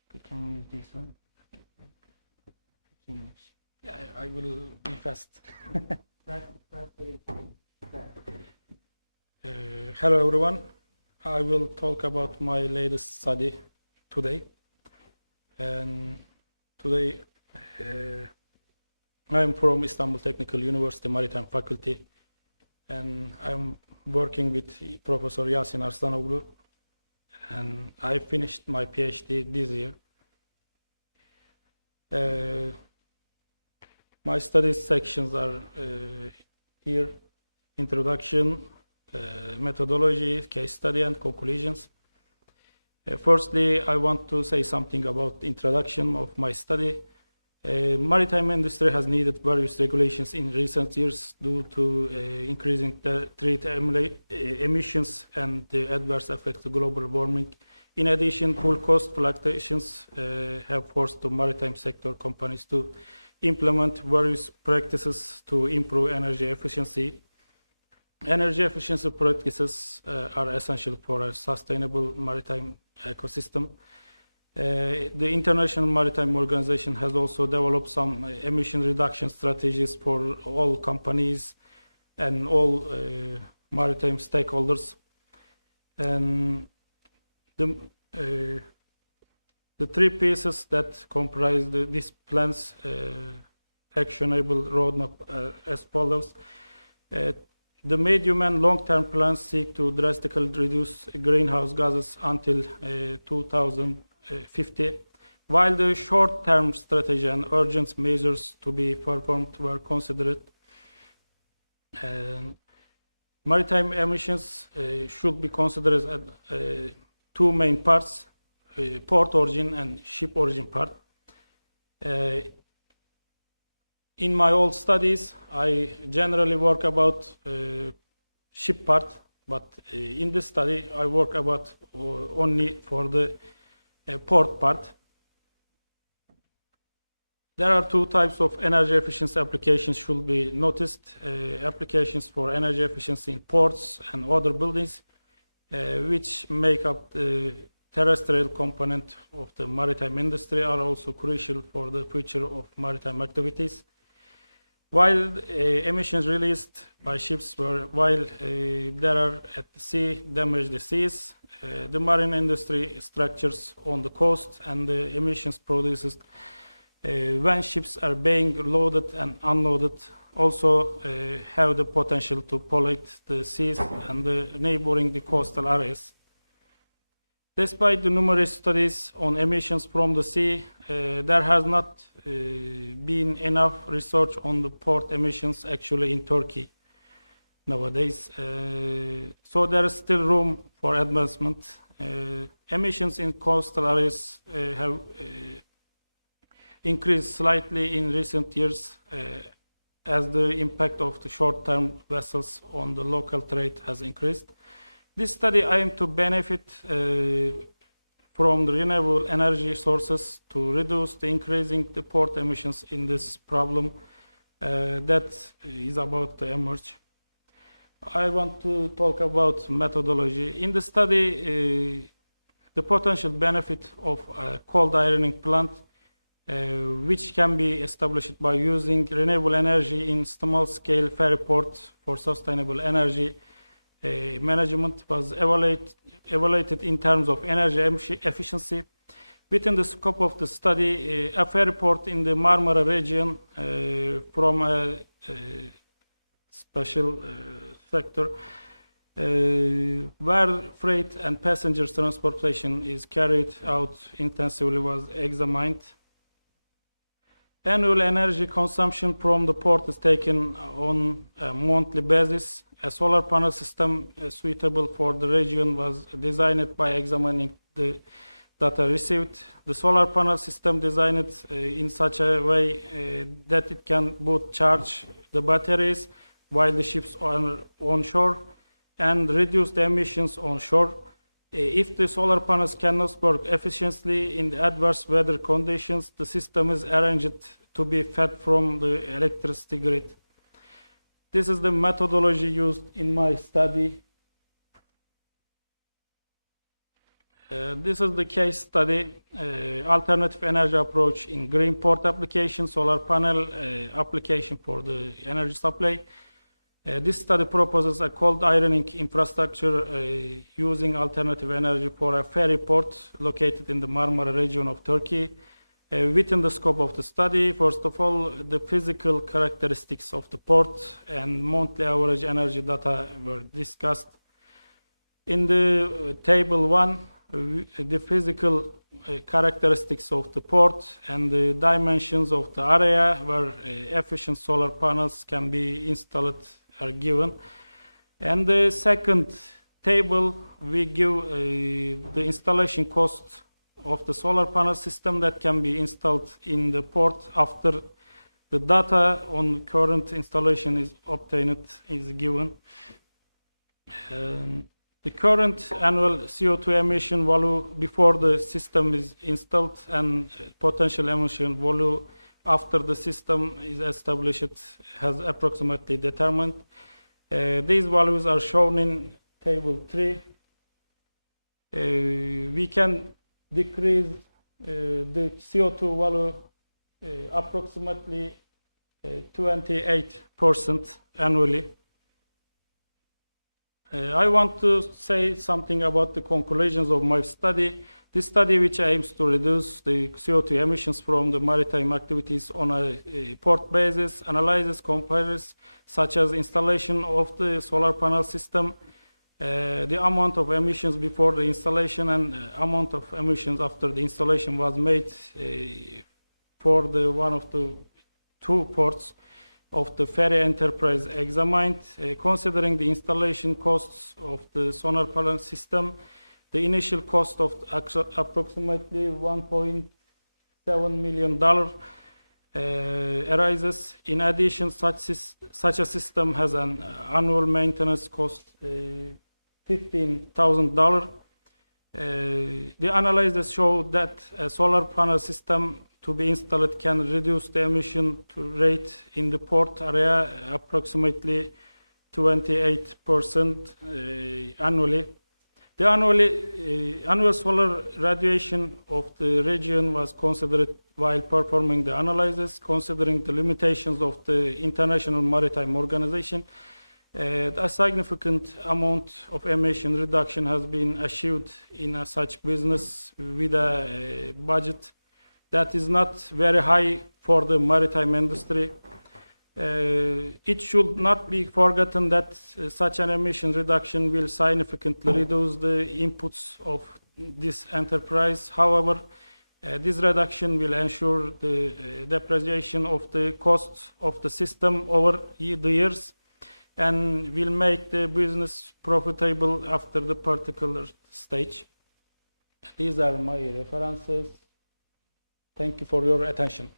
Okay, can you use this one? 15 minutes. Yeah, I will be fast. Hello everyone. I will talk about my latest study today. And today I am from Istanbul Technical University Maritime Faculty, and I'm working with Professor Yasin Arslanoglu, and I finished my PhD this year. My studies sections are here: introduction, methodology, case study, and conclusions. Firstly, I want to say something about the introduction of my study. Maritime industry has needed various regulations in recent years due to increasing the treat emissions and the adverse effects of global warming. In addition, fuel cost fluctuations have forced the maritime sector companies to implement various practices to improve energy efficiency. Energy efficiency practices are essential for a sustainable maritime ecosystem. The International Maritime Organization has also developed some emission reduction strategies for all companies and all maritime stakeholders. And the three pieces that comprise this plan's actionable roadmap as follows. The medium and long-term plans seek to drastically reduce greenhouse gases until 2050, while the short-term strategy and urgent measures to be performed were considered. Maritime emissions should be considered as two main parts, port origin and ship origin part. In my old studies, I generally work about ship part, but in this study, I work about only for the port part. There are two types of energy efficiency applications should be noticed. Applications for energy efficiency in ports and other buildings, which make up the terrestrial component of the maritime industry, are also crucial for the future of maritime activities. While emissions released by ships while there are at the sea damage the seas, the marine industry structures on the coast and the emissions produced when ships are being loaded and unloaded also have the potential to pollute the seas and the neighboring the coastal areas. Despite the numerous studies on emissions from the sea, there has not been enough research on the port emissions actually in Turkey nowadays. So there is still room for advancement. Emissions in coastal areas have increased slightly in recent years as the impact of the short-term vessels on the local trade has increased. This study aimed to benefit from the renewable energy sources to reduce the increasing the port emissions in this problem that is about to emerge. I want to talk about methodology. In the study, the potential benefit of a cold ironing plant which can be established by using renewable energy in small-scale ferry ports for sustainable energy management was evaluated in terms of energy efficiency. Within the scope of the study, a ferry port in the Marmara region from a special sector where freight and passengers transportation is carried out intensively was examined. Annual energy consumption from the port is taken on a monthly basis. A solar panel system suitable for the region was designed by examining the data received. The solar panel system designed in such a way that it can both charge the batteries while the ships are on shore and reduce the emissions on shore. If the solar panels cannot work efficiently in the adverse weather conditions, the system is arranged to be fed from the electricity grid. This is the methodology used in my study. This is the case study, alternative energy approach in green port application, solar panel application for the energy supply. This study proposes a cold ironing infrastructure using alternative energy for a ferry port located in the Marmara region of Turkey. Within the scope of the study, first of all, the physical characteristics of the port and monthly average energy data were discussed. In the table 1, the physical characteristics of the port and the dimensions of the area where efficient solar panels can be installed are given. And the second table, we give the installation cost of the solar panel system that can be installed in the port after the data on current installation is obtained is given. The current annual CO2 emission value before the system is installed and potential emission value after the system is established has approximately determined. These values are shown in table 3. We can decrease the CO2 value approximately 28% annually. I want to say something about the conclusions of my study. This study, which aims to reduce the CO2 emissions from the maritime activities on a port basis, analyzes comparisons such as installation of the solar panel system, the amount of emissions before the installation and amount of emissions after the installation was made for the one of the two ports of the ferry enterprise examined, considering the installation costs of the solar panel system, the initial cost of approximately $1.7 million arises. In addition, such a system has an annual maintenance cost $15,000. The analysis showed that a solar panel system to be installed can reduce the emission rate in the port area approximately 28% annually. The annual solar radiation of the region was considered while performing the analysis, considering the limitations of the International Maritime Organization. A significant amount of emission reduction has been achieved in such business with a budget that is not very high for the maritime industry. It should not be forgotten that such an emission reduction will significantly reduce the inputs of this enterprise. However, this reduction will ensure the depreciation of the costs of the system over the years and will make the business profitable after the particular stage. These are my references. Thank you for your attention.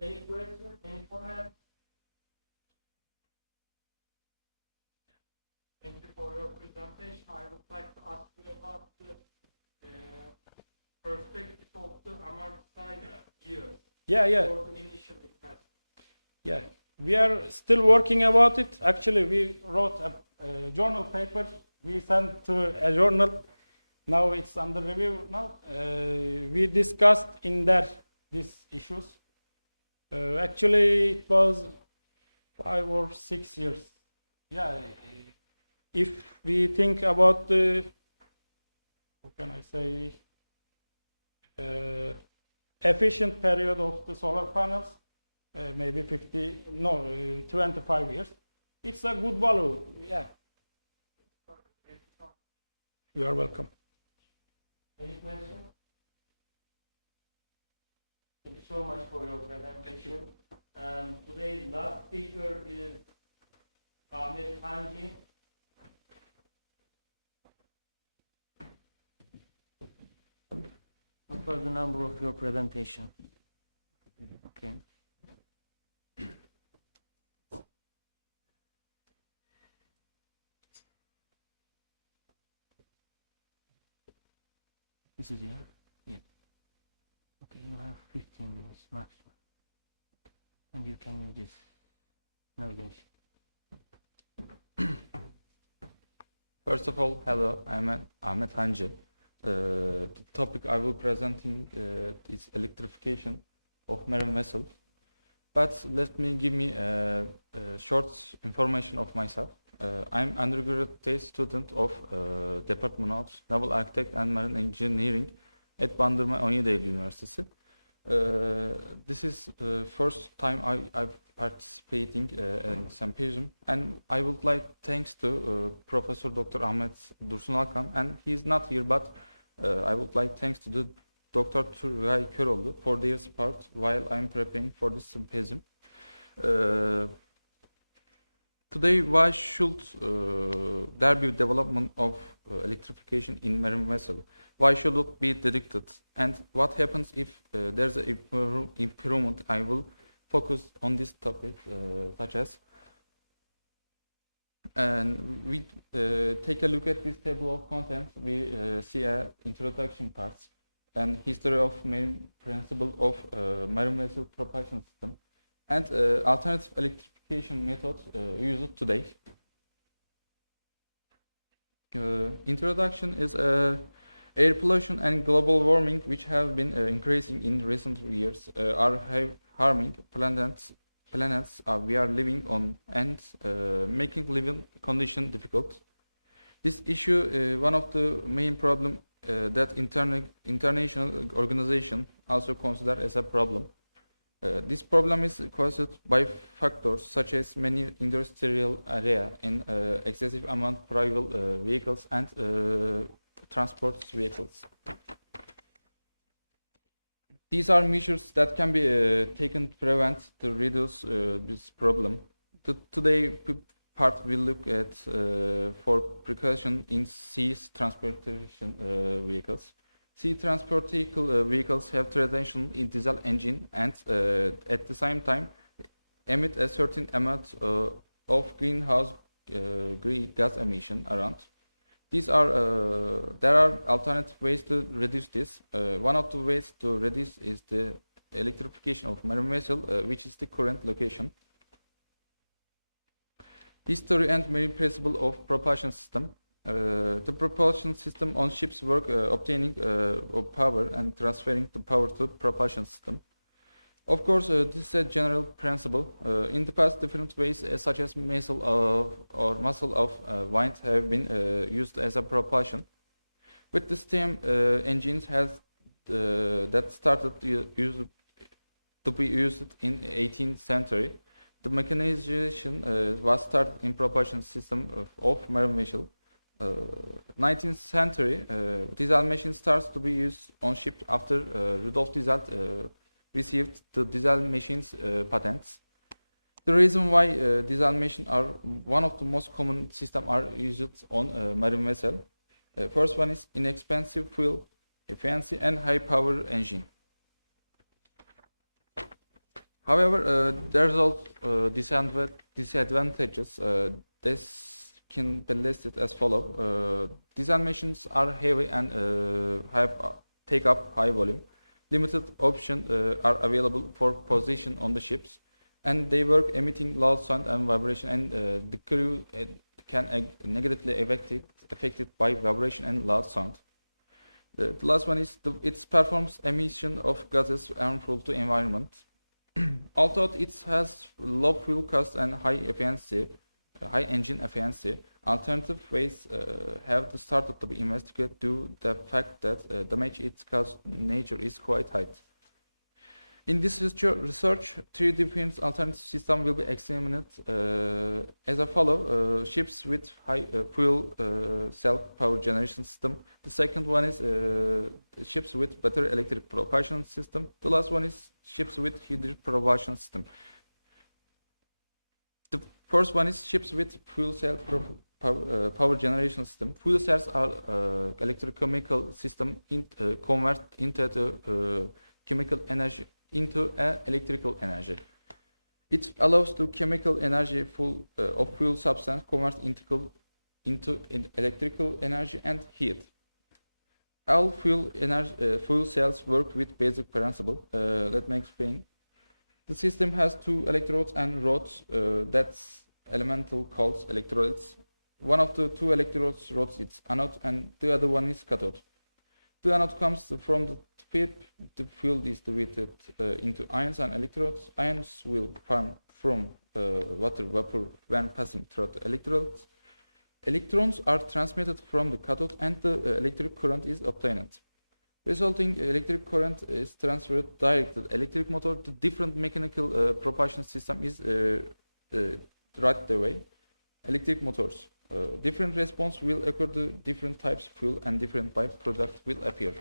Any questions, any comments? Thank you for your presentation. I would like to ask you about the perspective of the amortized years for the initial investment. Yeah, we are still working about it. Actually, we wrote a journal paper. We sent to a journal. Now it's under review. Now we discussed in there these issues. Actually, it was 5 or 6 years. Yeah, if we think about the, how can I say, efficient period of the solar panels, maybe 25 years. It's a good value. Yeah. You are welcome. Any questions? Thank you so much for your presentation. And today's last speaker is Ahmet Hanji. What was the number of your presentation? Okay. This is yeah. Okay, you have 15 minutes maximum, and you can use this navigation. First of all, hello, I'm Ahmet Hanji. The topic I will presenting is electrification of marine vessel. But let me give me a short information of myself. I'm undergraduate student of Department of Naval Architect and Marine Engineering at Bandırma 17 Eylül Üniversitesi. This is first time I'm participating in symposium, and I would like thanks to Professor Dr. Ahmet Dursun Alkan, and he's not here, but I would like thanks to the Dr. Turgay Köroğlu for their support while I'm preparing for this symposium. Today, why should there be development of electrification in marine vessel? Why should it be directed? And what happens if there's an improvement? I will focus on this topic, such as, and we take a look at this table of contents. We see a introduction parts and history of main principle of marine vessel propulsion system and alternative electrification methods used today. Introduction is air pollution and global warming, which have been increasing in recent years, are harming planets we are living on and making living condition difficult. This issue, one of the main problem that international organization also consider as a problem. This problem is caused by factors such as many industrial area and excessive amount of private vehicles and transport vehicles. These are measures that can be taken to prevent to reduce this problem. Today part we look at for precaution in sea transportation vehicles. Sea transport vehicles have traditional diesel engine and at the same time emit a certain amount of greenhouse gas emission around. These are there are alternative ways to reduce this. One of the ways to reduce is the electrification of marine vessel, which is the current location. History and marine principle of propulsion system. The propulsion system on ships work obtaining of power and transferring the power to propulsion system. Of course, this is a general principle. In the past, different ways such as muscle or muscle of wind have been used as a propulsion. With the steam engines that started to be used in 18th century, the mechanization was started in propulsion system of marine vessel. 19th century, diesel machine starts to be used on ships after Rudolf Diesel received the diesel machines patents. The reason why diesel machines are one of the most common systems are used on marine vessel. First one is inexpensive fuel efficiency and high power engine. However, there's also disadvantages. This can be listed as follow. Diesel machines are heavy and take up high volume. Limited options are available for position on the ships, and they work emitting loud sound and vibration, and the crew can negatively affected by vibration and loud sound. The last one is it performs emission of gases harmful to environment. Although it has low fuel cost and high efficiency, high engine efficiency, alternative ways have started to be investigated due to the fact that damage it causes nature is quite high. In this research, three different alternative systems will be examined as follow. Ships with high fuel cell power generation system. The second one is ships with battery electric propulsion system. The last one is ships with hydrogen propulsion system. The first one is ships with fuel cell power generation system. Fuel cells are electrochemical system convert into the chemical energy into electrical energy. It allows the chemical energy of fuel substance convert into electrical energy and heat. All fuel cells work with basic principle. Let me explain. The system has two electrodes and rods. That's elemental called electrolytes. One of the two electrodes rods is anode and the other one is cathode. The anode comes from the tip. The fuel is divided into ions and electrodes. Ions will form from water vapor when passing through the electrodes. Electrons are transmitted from the cathode and the electric current is obtained. Resulting electric current is transferred directly to the electric motor. The different mechanical propulsion system is right the way. Electric motors. Different response will occur to different types of fuel and different byproducts will appear.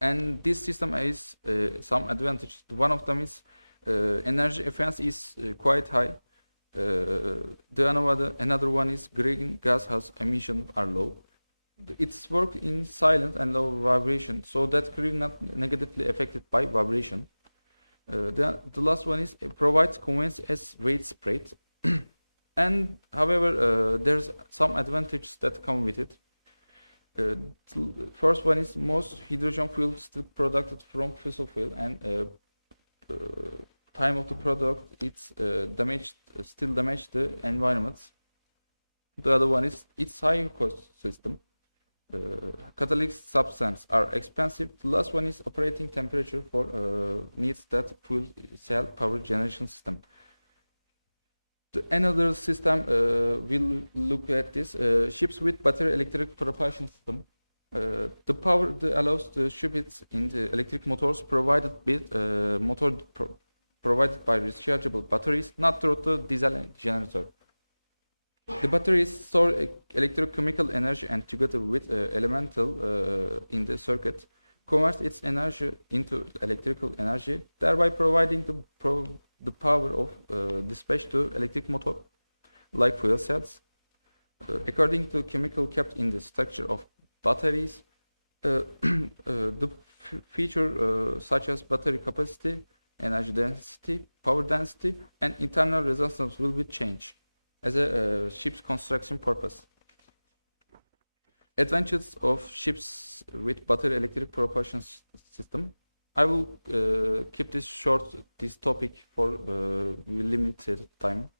And this system has some advantages. One of them is energy efficiency is quite high. Another one is greenhouse emissions are low. It's work in silent and low vibration, so that crew not negatively affected by vibration. The last one is it provides convenience as weight spread. And however, there's some advantages that come with it. First one is most hydrogen fuel still produced from fossil fuel, and time of the product it's still damaged the environment. The other one is its high cost system. Catalytic substances are expensive. The last one is operating temperature for needs that fuel cell power generation system. Another system we'll look at this ships with battery electric propulsion system. The power that allows the ships in the electric motors provided provided by rechargeable batteries, not through the diesel generator. The batteries store electrochemical energy and together with elemental in the circuit convert its energy into electrical energy, thereby providing the power of dispatch to electric motor, like fuel cells. According to chemical kept in the structure of batteries, the feature such as battery capacity, energy density, power density, and internal resistance will be changed as a ship's construction purpose. Advantages of ships with battery electric propulsion system. I will keep this short, this topic for limited time.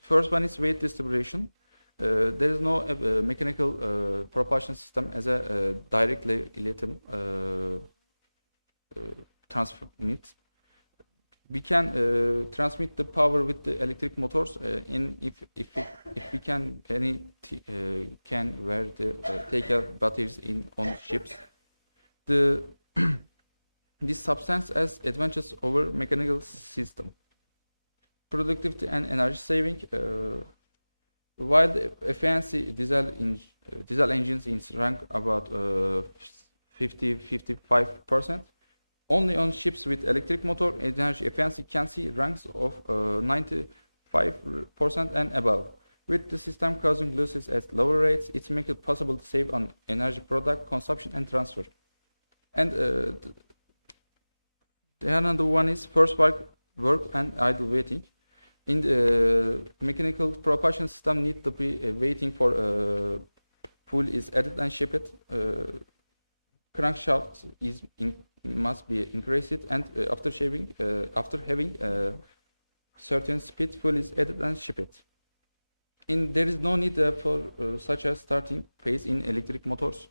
First one is weight distribution. There is no mechanical propulsion system as a directly lithium transmit. We can transmit the power with the electric motors. If we can where the take out batteries on ships, this substance has advantages over mechanical system. Productivity and energy saving. While the efficiency diesel engines is rank about 50-55%, only on ships with electric motor, energy efficiency can see ranks of 95% and above. With the system causing losses at lower rates, it makes it possible to save on energy product consumption and transfer. And the another one is first work and idle waiting. In the mechanical propulsion system need to be waiting for fuel is added and shipped. Crankshaft must be increased, and after having certain speed, fuel is added and shipped. There is no need for such a starting phase in electric motors.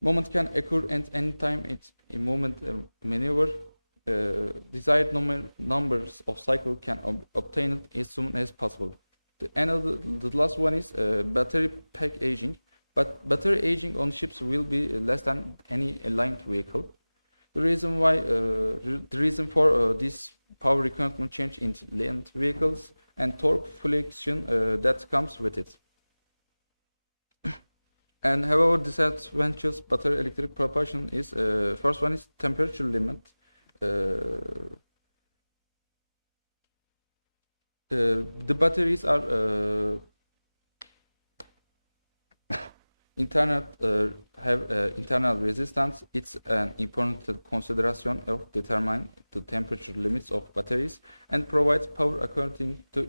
Movement can occur at any time. It's a movement maneuver. Desired numbers of cycles can obtain as soon as possible. The last one is battery pack aging. But battery aging on ships will be less than any aligned vehicle. The reason for this power requirement change in land vehicles and torque fluctuation that comes with it. And however, disadvantages battery electric propulsion is first one is temperature limit. The batteries are have internal resistance. It's an important consideration of determine the temperature limits of batteries and provides power according to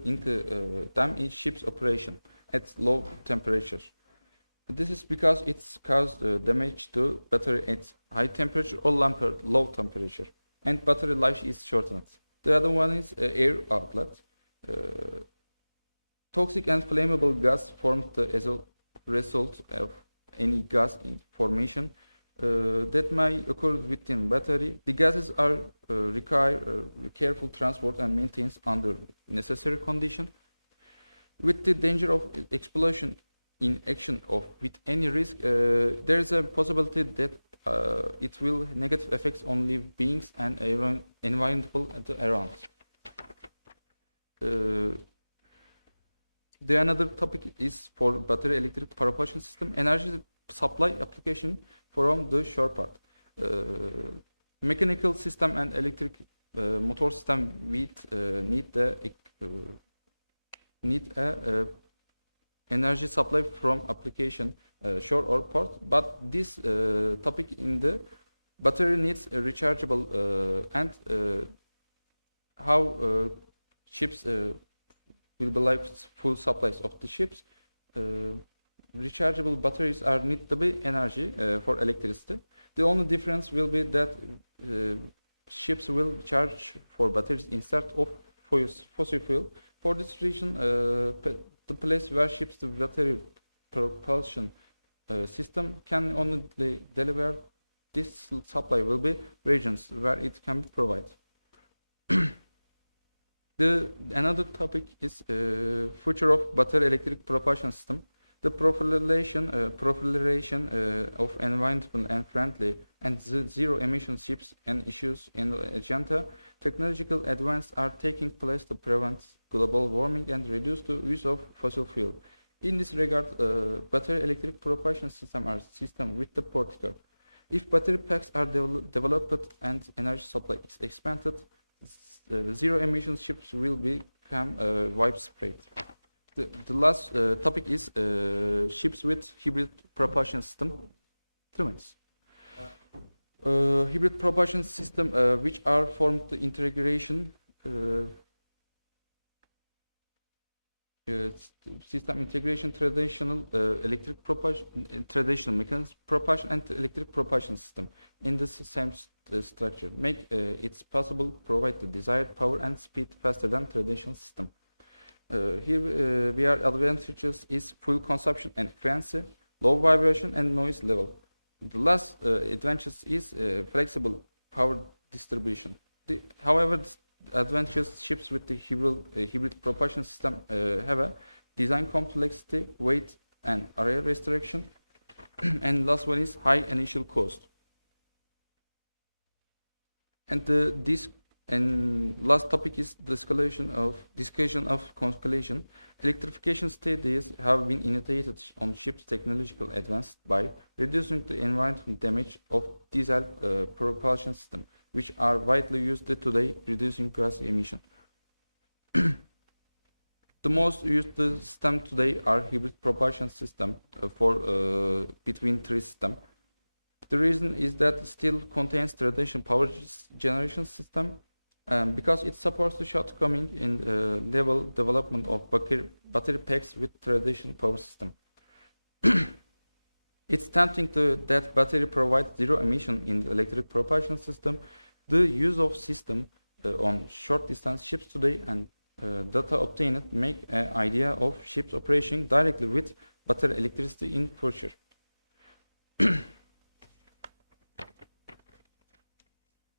them in ship's operation at low temperature. This is because it's caused damage to battery at high temperature or low temperature, and battery life is shortened. The other one is air outlet. Toxic and flammable gas formed as a result of any gas formation that may occur within battery. The gases are require careful transport and maintenance under necessary condition. With the danger of explosion in action with any risk, there is a possibility that it will negative effects on living beings and environmental around. The another topic is for battery electric propulsion system energy supply application from the shore part. Mechanical system and electric motor system need a energy supply from application shore or port, but this topic in the battery needs a rechargeable and how ships will be like full supplies of the ships. Rechargeable batteries are need to be energy for electricity. The only difference will be that ships will charge for batteries instead of fossil fuel. For this reason, the place where ships the battery propulsion system can only deliver this supply will be regions where it can be provided. Another topic is future of battery electric propulsion system. The proliferation of environmental and friendly and zero emission ships and issues in the agenda, technological advances are taking place to prevent global warming and reduce the use of fossil fuel. In this regard, battery electric propulsion system are system with the particle. If battery packs are developed and energy supply is expanded, zero emission ships will become widespread. The last topic is ships with hybrid propulsion system. 2 minutes. Hybrid propulsion system which are formed the integration system integration, traditional electric propulsion, traditional mechanical propulsion, and electric propulsion system in the same structure make it possible to provide the desired power and speed faster than traditional system. Here we are advantages is fuel consumption and efficiency, low vibration and noise level. The last advantage is flexible power distribution. However, this advantages ships with the hybrid propulsion system have a design complexity, weight, and area restriction. And last one is high initial cost. And this and last topic is discussion of conclusion. Electrification studies have been initiated on ships' technological advance by reducing the environmental damage of diesel propulsion system, which are widely used today, reducing gas emission. The most used system today are hybrid propulsion system for between three systems. The reason is that it still contains traditional power generation system because it supports the shortcoming in level development of battery packs with traditional power system. It's tempting that battery provides zero emission in the electric propulsion system. The use of system on short distance ships today and data obtained make an idea of ships operation directly with battery electricity in future.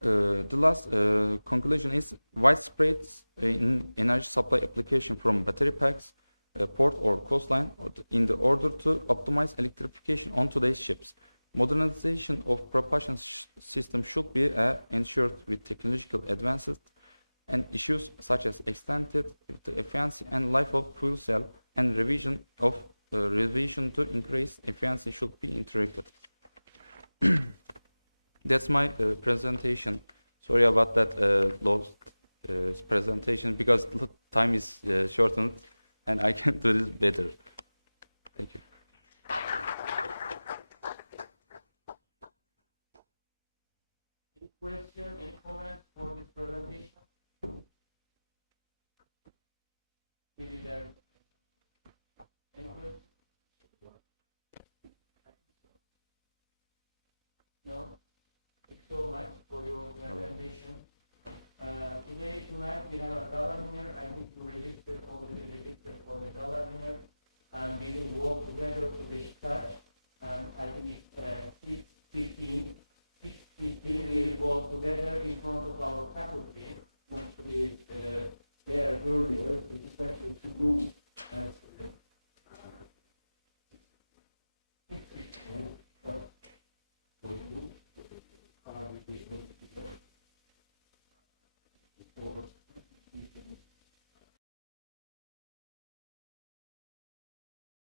The last conclusion is widespread in energy supply application from battery packs, port or coastline in the order to optimize electrification on today's ships. Modernization of propulsion system should be ensured with technological advances and issues such as extended efficiency and life of fuel cell and revision to increase efficiency should be integrated. That's my presentation. Sorry about that lost presentation because the time is shortened and I can do this better. Thank you. Any question, any comments for this presentation? Maybe there. Any questions? No? Thanks so much for your presentation. Tonight we have a gala dinner. I need to register for the gala dinner, and we will walk together to the Beşiktaş. And I think it's 6:15. 6:15 we will walk together in front of our faculty. Not to be there earlier, especially to move at 6:15. But for you, will be able to be there before